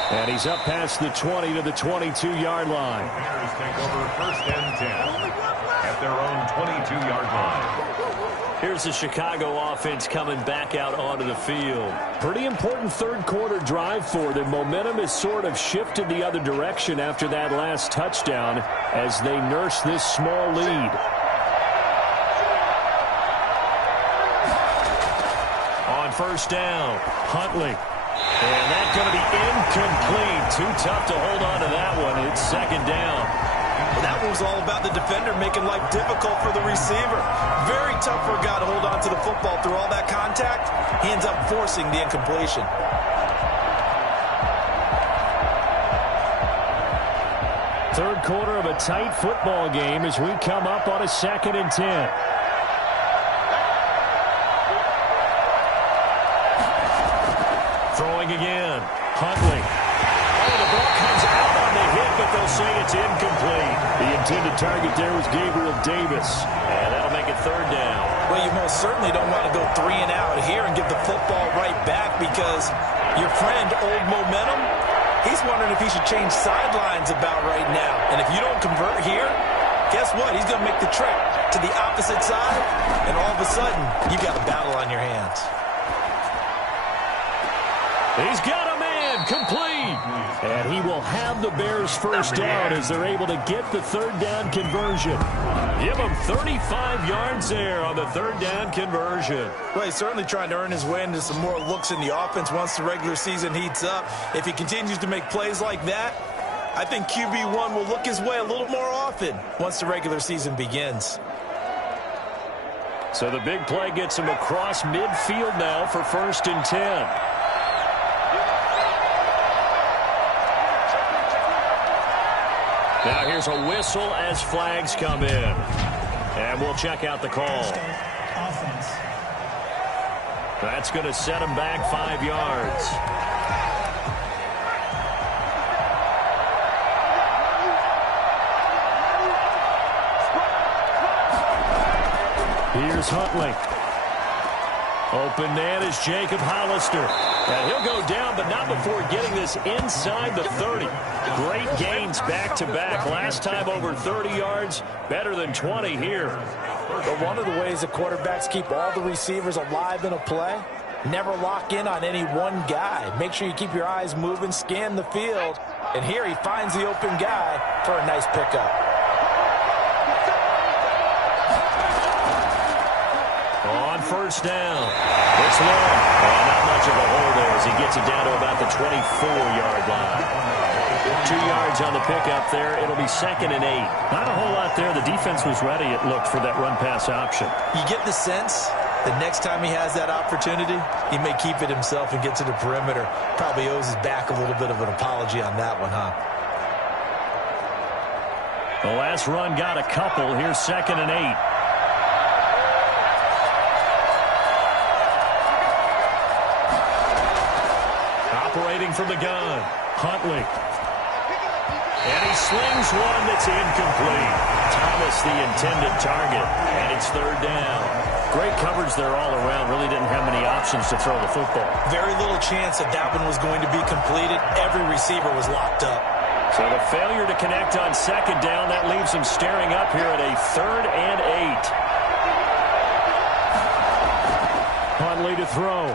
And he's up past the 20 to the 22-yard line. Bears take over 1st and 10 at their own 22-yard line. Here's the Chicago offense coming back out onto the field. Pretty important third-quarter drive for them. Momentum has sort of shifted the other direction after that last touchdown as they nurse this small lead. On 1st down, Huntley. And that's going to be incomplete. Too tough to hold on to that one. It's 2nd down. Well, that one was all about the defender making life difficult for the receiver. Very tough for a guy to hold on to the football through all that contact. He ends up forcing the incompletion. Third quarter of a tight football game as we come up on a 2nd and 10. Throwing again. Huntley. Oh, the ball comes out on the hit, but they'll say it's incomplete. The intended target there was Gabriel Davis. And that'll make it 3rd down. Well, you most certainly don't want to go 3 and out here and give the football right back because your friend, Old Momentum, he's wondering if he should change sidelines about right now. And if you don't convert here, guess what? He's going to make the trip to the opposite side, and all of a sudden, you've got a battle on your hands. He's got a man, complete. And he will have the Bears' 1st down as they're able to get the 3rd down conversion. Give him 35 yards there on the 3rd down conversion. Well, he's certainly trying to earn his way into some more looks in the offense once the regular season heats up. If he continues to make plays like that, I think QB1 will look his way a little more often once the regular season begins. So the big play gets him across midfield now for 1st and 10. Now here's a whistle as flags come in. And we'll check out the call. Offense. That's going to set him back 5 yards. Here's Huntley. Open man is Jacob Hollister. And he'll go down, but not before getting this inside the 30. Great gains back-to-back. Last time over 30 yards, better than 20 here. But one of the ways the quarterbacks keep all the receivers alive in a play, never lock in on any one guy. Make sure you keep your eyes moving, scan the field. And here he finds the open guy for a nice pickup. On 1st down, it's long. And not much of a hole there as he gets it down to about the 24-yard line. 2 yards on the pickup there. It'll be 2nd and 8. Not a whole lot there. The defense was ready, it looked, for that run-pass option. You get the sense that next time he has that opportunity, he may keep it himself and get to the perimeter. Probably owes his back a little bit of an apology on that one, huh? The last run got a couple. Here's 2nd and 8. Operating from the gun, Huntley. And he slings one that's incomplete. Thomas the intended target, and it's 3rd down. Great coverage there all around. Really didn't have many options to throw the football. Very little chance that that one was going to be completed. Every receiver was locked up. So the failure to connect on 2nd down, that leaves him staring up here at a 3rd and 8. Huntley to throw.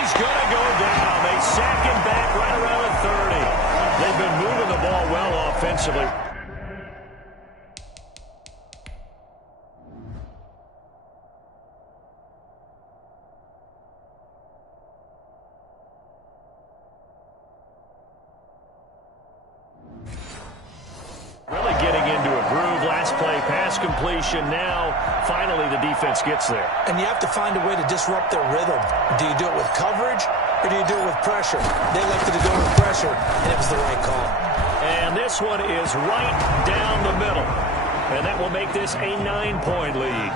He's going to go down. They sack him back right around the 30. They've been moving the ball well offensively. Really getting into a groove. Last play, pass completion. Now, finally, the defense gets there. And you have to find a way to disrupt their rhythm. Do you do it with coverage, or do you do it with pressure? They elected to go with pressure, and it was the right call. And this one is right down the middle. And that will make this a 9-point lead.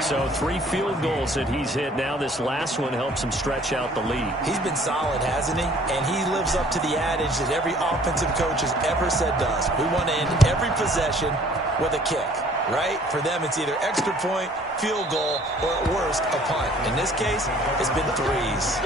So 3 field goals that he's hit now. This last one helps him stretch out the lead. He's been solid, hasn't he? And he lives up to the adage that every offensive coach has ever said to us. We want to end every possession with a kick. right? For them, it's either extra point, field goal, or at worst, a punt. In this case, it's been threes.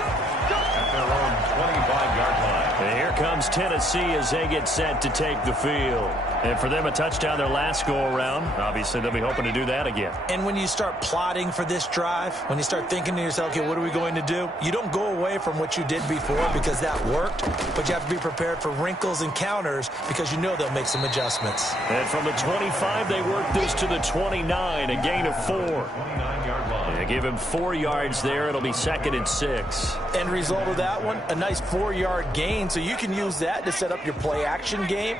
At their own 25-yard line. And here comes Tennessee as they get set to take the field. And for them, a touchdown their last go-around. Obviously, they'll be hoping to do that again. And when you start plotting for this drive, when you start thinking to yourself, okay, what are we going to do? You don't go away from what you did before because that worked, but you have to be prepared for wrinkles and counters because you know they'll make some adjustments. And from the 25, they work this to the 29, a gain of 4. 29-yard line. They give him 4 yards there. It'll be 2nd and 6. End result of that one, a nice 4-yard gain, so you can use that to set up your play-action game,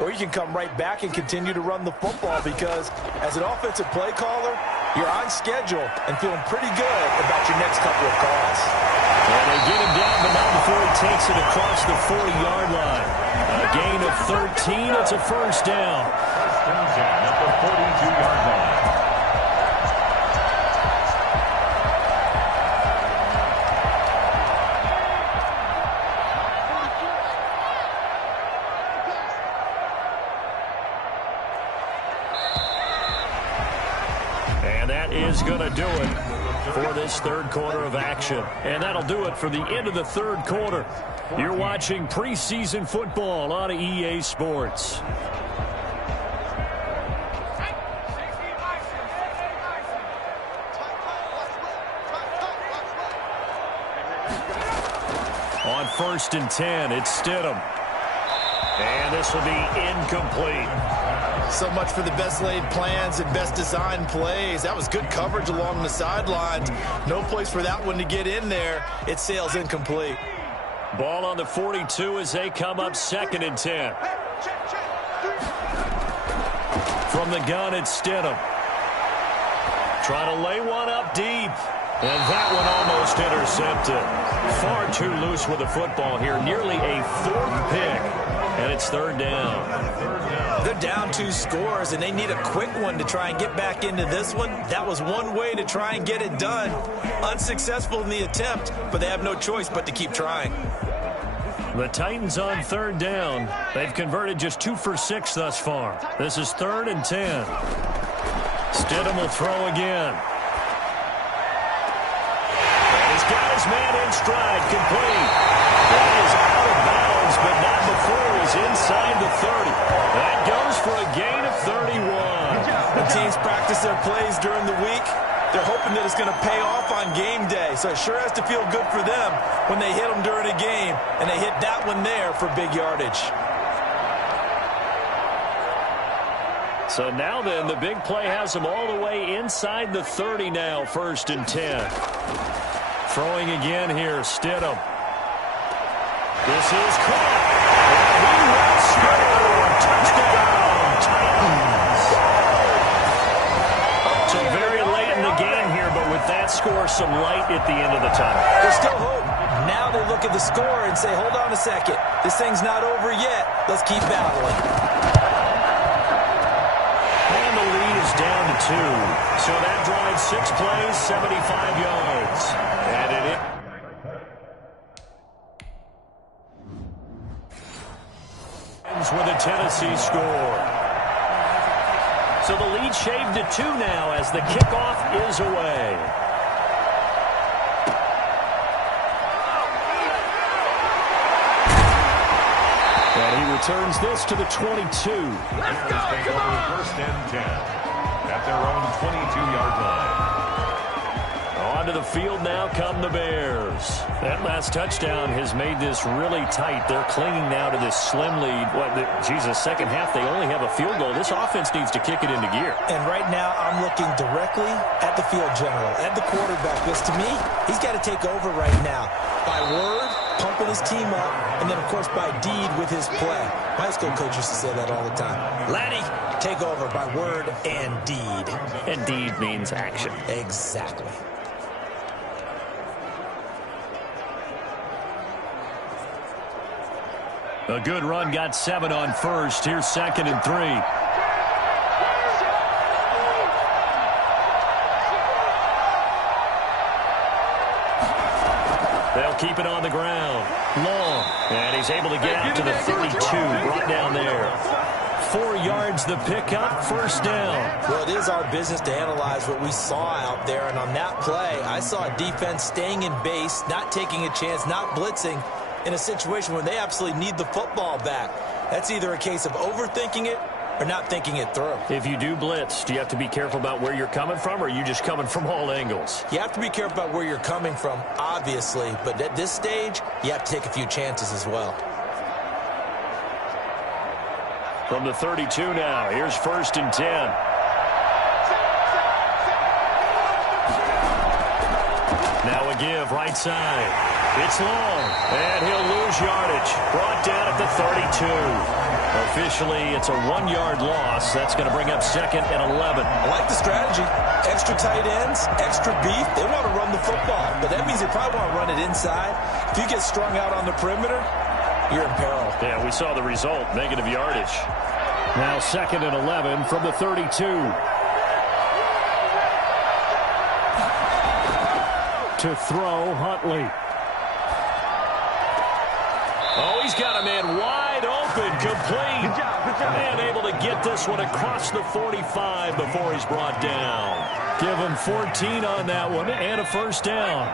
or you can come right back and continue to run the football because as an offensive play caller, you're on schedule and feeling pretty good about your next couple of calls. And they get him down, but not before he takes it across the 40-yard line. A gain of 13. It's a first down. At the 42-yard line. And that is going to do it for this third quarter of action. And that'll do it for the end of the third quarter. You're watching preseason football on EA Sports. On 1st and 10, it's Stidham. And this will be incomplete. So much for the best laid plans and best designed plays. That was good coverage along the sidelines. No place for that one to get in there. It sails incomplete. Ball on the 42 as they come up 2nd and 10. From the gun, it's Stidham. Trying to lay one up deep. And that one almost intercepted. Far too loose with the football here. Nearly a 4th pick. And it's 3rd down. They're down 2 scores, and they need a quick one to try and get back into this one. That was one way to try and get it done. Unsuccessful in the attempt, but they have no choice but to keep trying. The Titans on 3rd down. They've converted just 2 for 6 thus far. This is 3rd and 10. Stidham will throw again. And he's got his man in stride, complete. That is out of bounds, but not before he's inside the 30. That goes for a gain of 31. When teams practice their plays during the week, they're hoping that it's going to pay off on game day. So it sure has to feel good for them when they hit them during a game, and they hit that one there for big yardage. So now then, the big play has them all the way inside the 30 now, 1st and 10. Throwing again here, Stidham. This is caught. And he will score. Touchdown, Titans. So very late in the game here, but with that score, some light at the end of the tunnel. There's still hope. Now they look at the score and say, hold on a second. This thing's not over yet. Let's keep battling. And the lead is down to 2. So that drives 6 plays, 75 yards. And it is. With a Tennessee score. So the lead shaved to 2 now as the kickoff is away. And he returns this to the 22. Let's go, come on! 1st and 10 at their own 22-yard line. Onto the field now come the Bears. That last touchdown has made this really tight. They're clinging now to this slim lead. Second half, they only have a field goal. This offense needs to kick it into gear. And right now, I'm looking directly at the field general, at the quarterback, because to me, he's got to take over right now. By word, pumping his team up, and then, of course, by deed with his play. My high school coach used to say that all the time. Laddie, take over by word and deed. And deed means action. Exactly. A good run, got 7 on 1st. Here's 2nd and 3. They'll keep it on the ground. Long. And he's able to get out to the 32. Brought down there. 4 yards the pickup, first down. Well, it is our business to analyze what we saw out there, and on that play, I saw a defense staying in base, not taking a chance, not blitzing in a situation where they absolutely need the football back. That's either a case of overthinking it or not thinking it through. If you do blitz, do you have to be careful about where you're coming from, or are you just coming from all angles? You have to be careful about where you're coming from, obviously, but at this stage, you have to take a few chances as well. From the 32 now, here's 1st and 10. Now a give, right side. It's long, and he'll lose yardage. Brought down at the 32. Officially, it's a 1-yard loss. That's going to bring up 2nd and 11. I like the strategy. Extra tight ends, extra beef. They want to run the football, but that means they probably want to run it inside. If you get strung out on the perimeter, you're in peril. Yeah, we saw the result, negative yardage. Now 2nd and 11 from the 32. To throw, Huntley. Oh, he's got a man wide open, complete. Good job. And able to get this one across the 45 before he's brought down. Give him 14 on that one and a first down.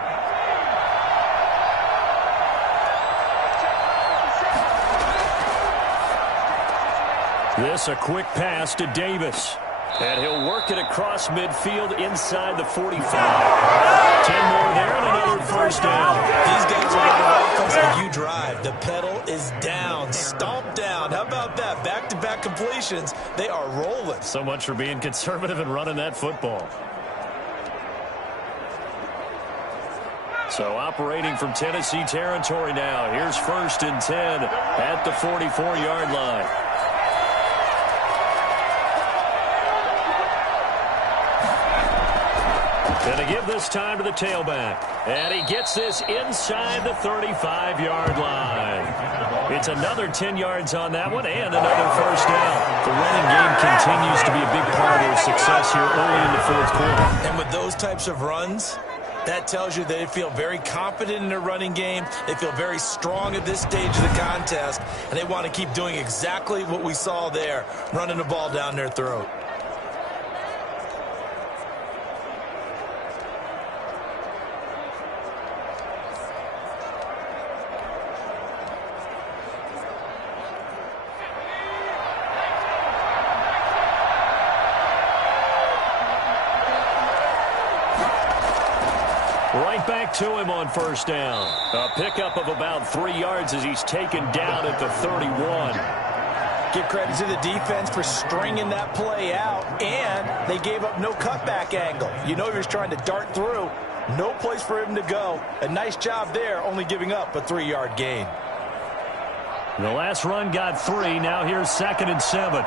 This a quick pass to Davis. And he'll work it across midfield inside the 45. 10 more there and another first down. These guys are running offense like you drive. The pedal is down, stomped down. How about that? Back-to-back completions. They are rolling. So much for being conservative and running that football. So operating from Tennessee territory now. Here's 1st and 10 at the 44-yard line. Going to give this time to the tailback. And he gets this inside the 35-yard line. It's another 10 yards on that one and another first down. The running game continues to be a big part of their success here early in the 4th quarter. And with those types of runs, that tells you they feel very confident in their running game. They feel very strong at this stage of the contest. And they want to keep doing exactly what we saw there, running the ball down their throat. Right back to him on first down. A pickup of about 3 yards as he's taken down at the 31. Give credit to the defense for stringing that play out, and they gave up no cutback angle. You know he was trying to dart through. No place for him to go. A nice job there, only giving up a 3-yard gain. The last run got 3. Now here's 2nd and 7.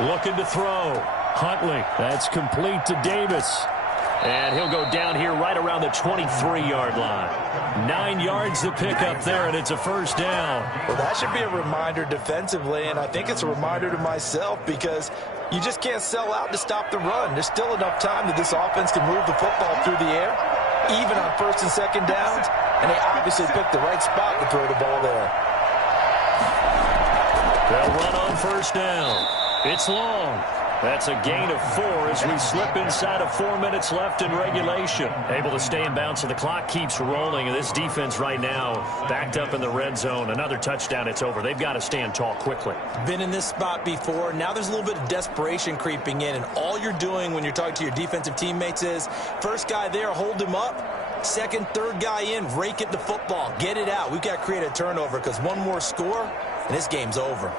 Looking to throw. Huntley. That's complete to Davis. And he'll go down here right around the 23-yard line. 9 yards to pick up there, and it's a first down. Well, that should be a reminder defensively, and I think it's a reminder to myself because you just can't sell out to stop the run. There's still enough time that this offense can move the football through the air, even on 1st and 2nd downs, and they obviously picked the right spot to throw the ball there. They'll run on first down. It's long. That's a gain of 4 as we slip inside of 4 minutes left in regulation. Able to stay in bounds, so the clock keeps rolling. And this defense right now backed up in the red zone. Another touchdown, it's over. They've got to stand tall quickly. Been in this spot before. Now there's a little bit of desperation creeping in. And all you're doing when you're talking to your defensive teammates is, first guy there, hold him up. Second, third guy in, rake at the football. Get it out. We've got to create a turnover because one more score, and this game's over.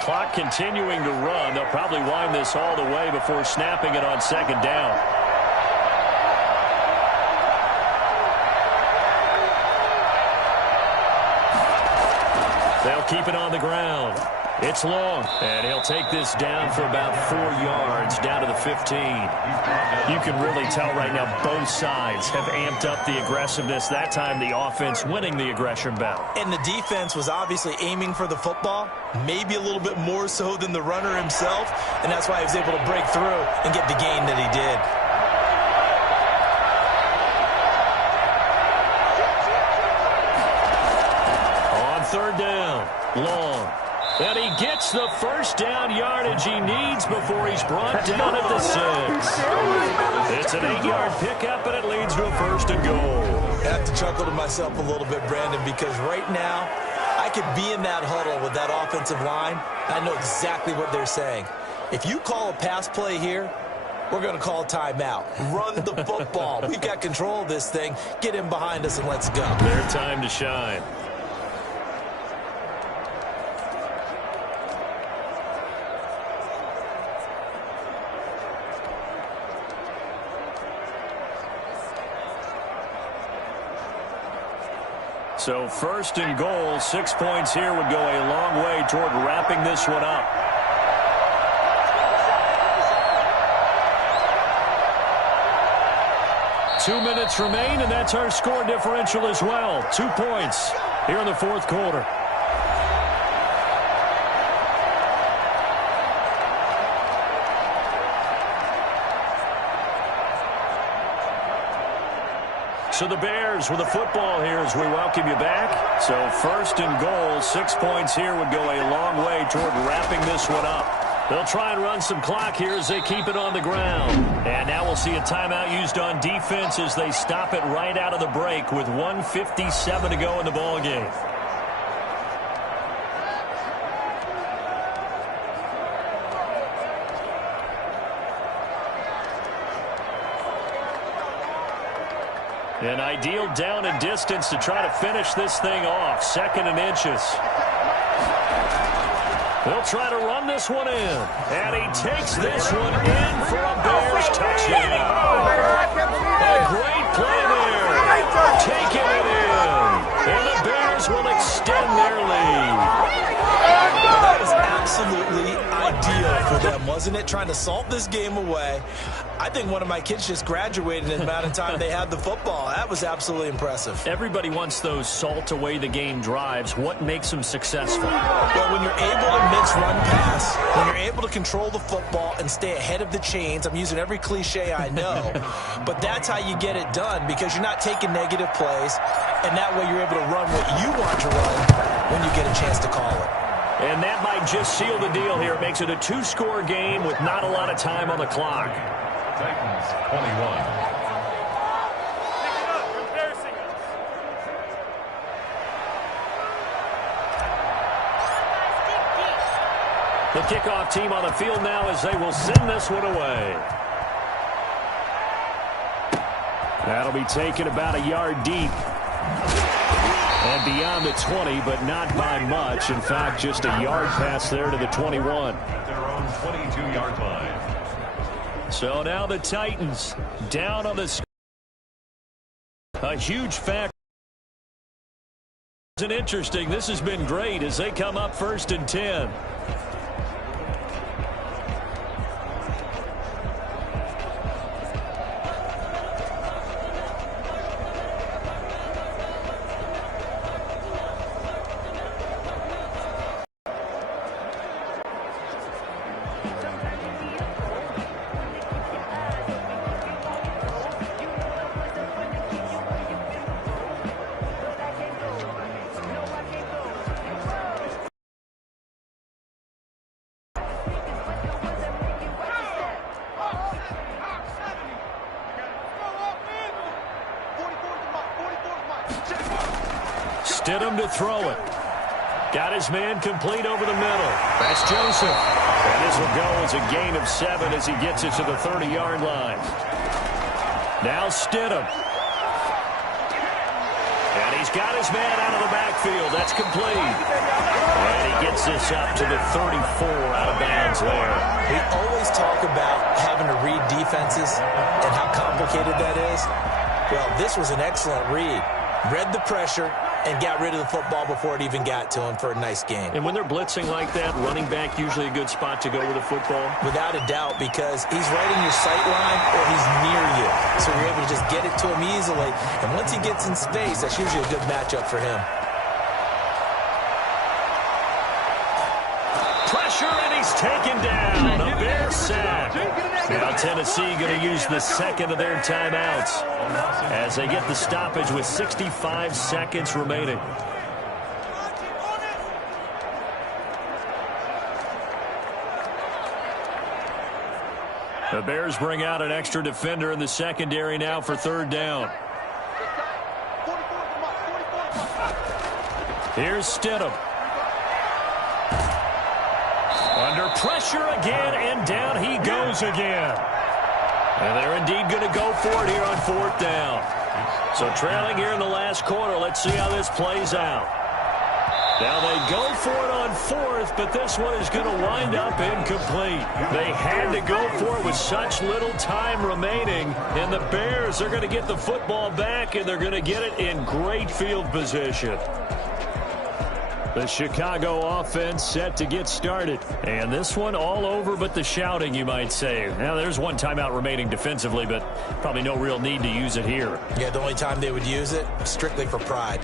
Clock continuing to run. They'll probably wind this all the way before snapping it on 2nd down. They'll keep it on the ground. It's long, and he'll take this down for about 4 yards, down to the 15. You can really tell right now both sides have amped up the aggressiveness. That time the offense winning the aggression battle. And the defense was obviously aiming for the football, maybe a little bit more so than the runner himself, and that's why he was able to break through and get the gain that he did. And he gets the first down yardage he needs before he's brought down at the 6. It's an 8-yard pickup, and it leads to a 1st and goal. I have to chuckle to myself a little bit, Brandon, because right now I could be in that huddle with that offensive line. I know exactly what they're saying. If you call a pass play here, we're going to call timeout. Run the football. We've got control of this thing. Get him behind us and let's go. Their time to shine. So 1st and goal, 6 points here would go a long way toward wrapping this one up. Two minutes remain, and that's our score differential as well. 2 points here in the 4th quarter. So the Bears with the football here as we welcome you back. So 1st and goal, 6 points here would go a long way toward wrapping this one up. They'll try and run some clock here as they keep it on the ground. And now we'll see a timeout used on defense as they stop it right out of the break with 1:57 to go in the ballgame. An ideal down and distance to try to finish this thing off. 2nd and inches. They'll try to run this one in. And he takes this one in for a Bears touchdown. A great play there. Taking it in. And the Bears will extend their lead. That was absolutely ideal for them, wasn't it? Trying to salt this game away. I think one of my kids just graduated in the amount of time they had the football. That was absolutely impressive. Everybody wants those salt away the game drives. What makes them successful? Well, when you're able to mix run pass, when you're able to control the football and stay ahead of the chains, I'm using every cliche I know, but that's how you get it done because you're not taking negative plays, and that way you're able to run what you want to run when you get a chance to call it. And that might just seal the deal here. It makes it a 2-score game with not a lot of time on the clock. Titans 21. The kickoff team on the field now as they will send this one away. That'll be taken about a yard deep. And beyond the 20, but not by much. In fact, just a yard pass there to the 21. At their own 22-yard line. So now the Titans down on the score. A huge factor. It's interesting. This has been great as they come up 1st and 10. Stidham to throw it. Got his man complete over the middle. That's Joseph. And this will go as a gain of 7 as he gets it to the 30-yard line. Now Stidham. And he's got his man out of the backfield. That's complete. And he gets this up to the 34 out of bounds there. We always talk about having to read defenses and how complicated that is. Well, this was an excellent read. Read the pressure and got rid of the football before it even got to him for a nice game. And when they're blitzing like that, running back usually a good spot to go with the football? Without a doubt, because he's right in your sight line or he's near you. So you're able to just get it to him easily. And once he gets in space, that's usually a good matchup for him. Pressure, and he's taken down. A Bear sack. Now Tennessee going to use the second of their timeouts as they get the stoppage with 65 seconds remaining. The Bears bring out an extra defender in the secondary now for third down. Here's Stidham. Under pressure again, and down he goes again. And they're indeed going to go for it here on fourth down. So trailing here in the last quarter, let's see how this plays out. Now they go for it on fourth, but this one is going to wind up incomplete. They had to go for it with such little time remaining, and the Bears are going to get the football back, and they're going to get it in great field position. The Chicago offense set to get started. And this one all over but the shouting, you might say. Now, there's one timeout remaining defensively, but probably no real need to use it here. Yeah, the only time they would use it, strictly for pride.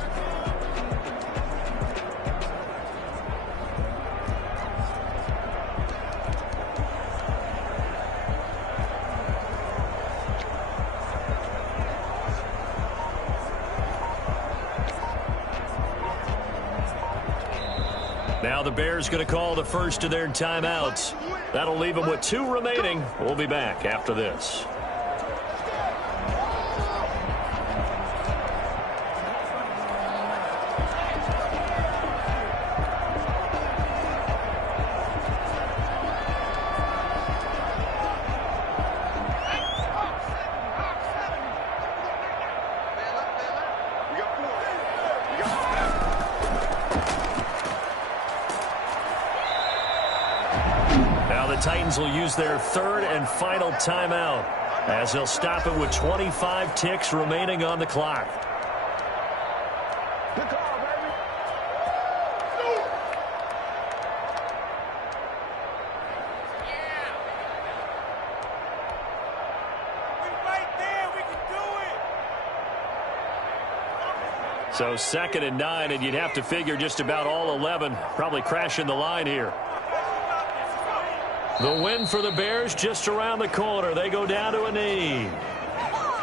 Now the Bears going to call the first of their timeouts. That'll leave them with 2 remaining. We'll be back after this. Titans will use their third and final timeout as they'll stop it with 25 ticks remaining on the clock. Good call, baby. We right there. We can do it. So 2nd and 9, and you'd have to figure just about all 11 probably crashing the line here. The win for the Bears just around the corner. They go down to a knee.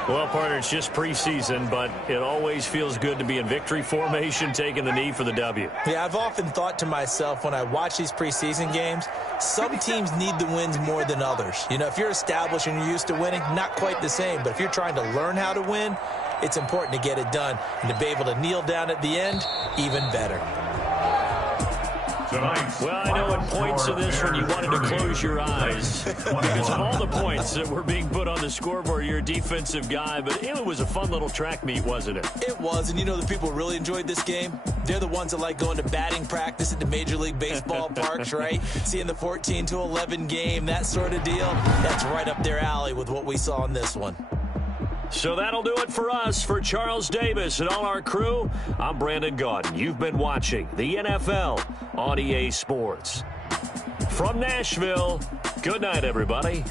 Well, partner, it's just preseason, but it always feels good to be in victory formation, taking the knee for the W. Yeah, I've often thought to myself when I watch these preseason games, some teams need the wins more than others. You know, if you're established and you're used to winning, not quite the same. But if you're trying to learn how to win, it's important to get it done. And to be able to kneel down at the end, even better. Well, I know at points of this one you wanted to close your eyes because of all the points that were being put on the scoreboard. You're a defensive guy, but it was a fun little track meet, wasn't it? It was, and you know the people who really enjoyed this game? They're the ones that like going to batting practice at the Major League Baseball parks, right? Seeing the 14-11 game, that sort of deal. That's right up their alley with what we saw in this one. So that'll do it for us. For Charles Davis and all our crew, I'm Brandon Gaudin. You've been watching the NFL on EA Sports. From Nashville, good night, everybody.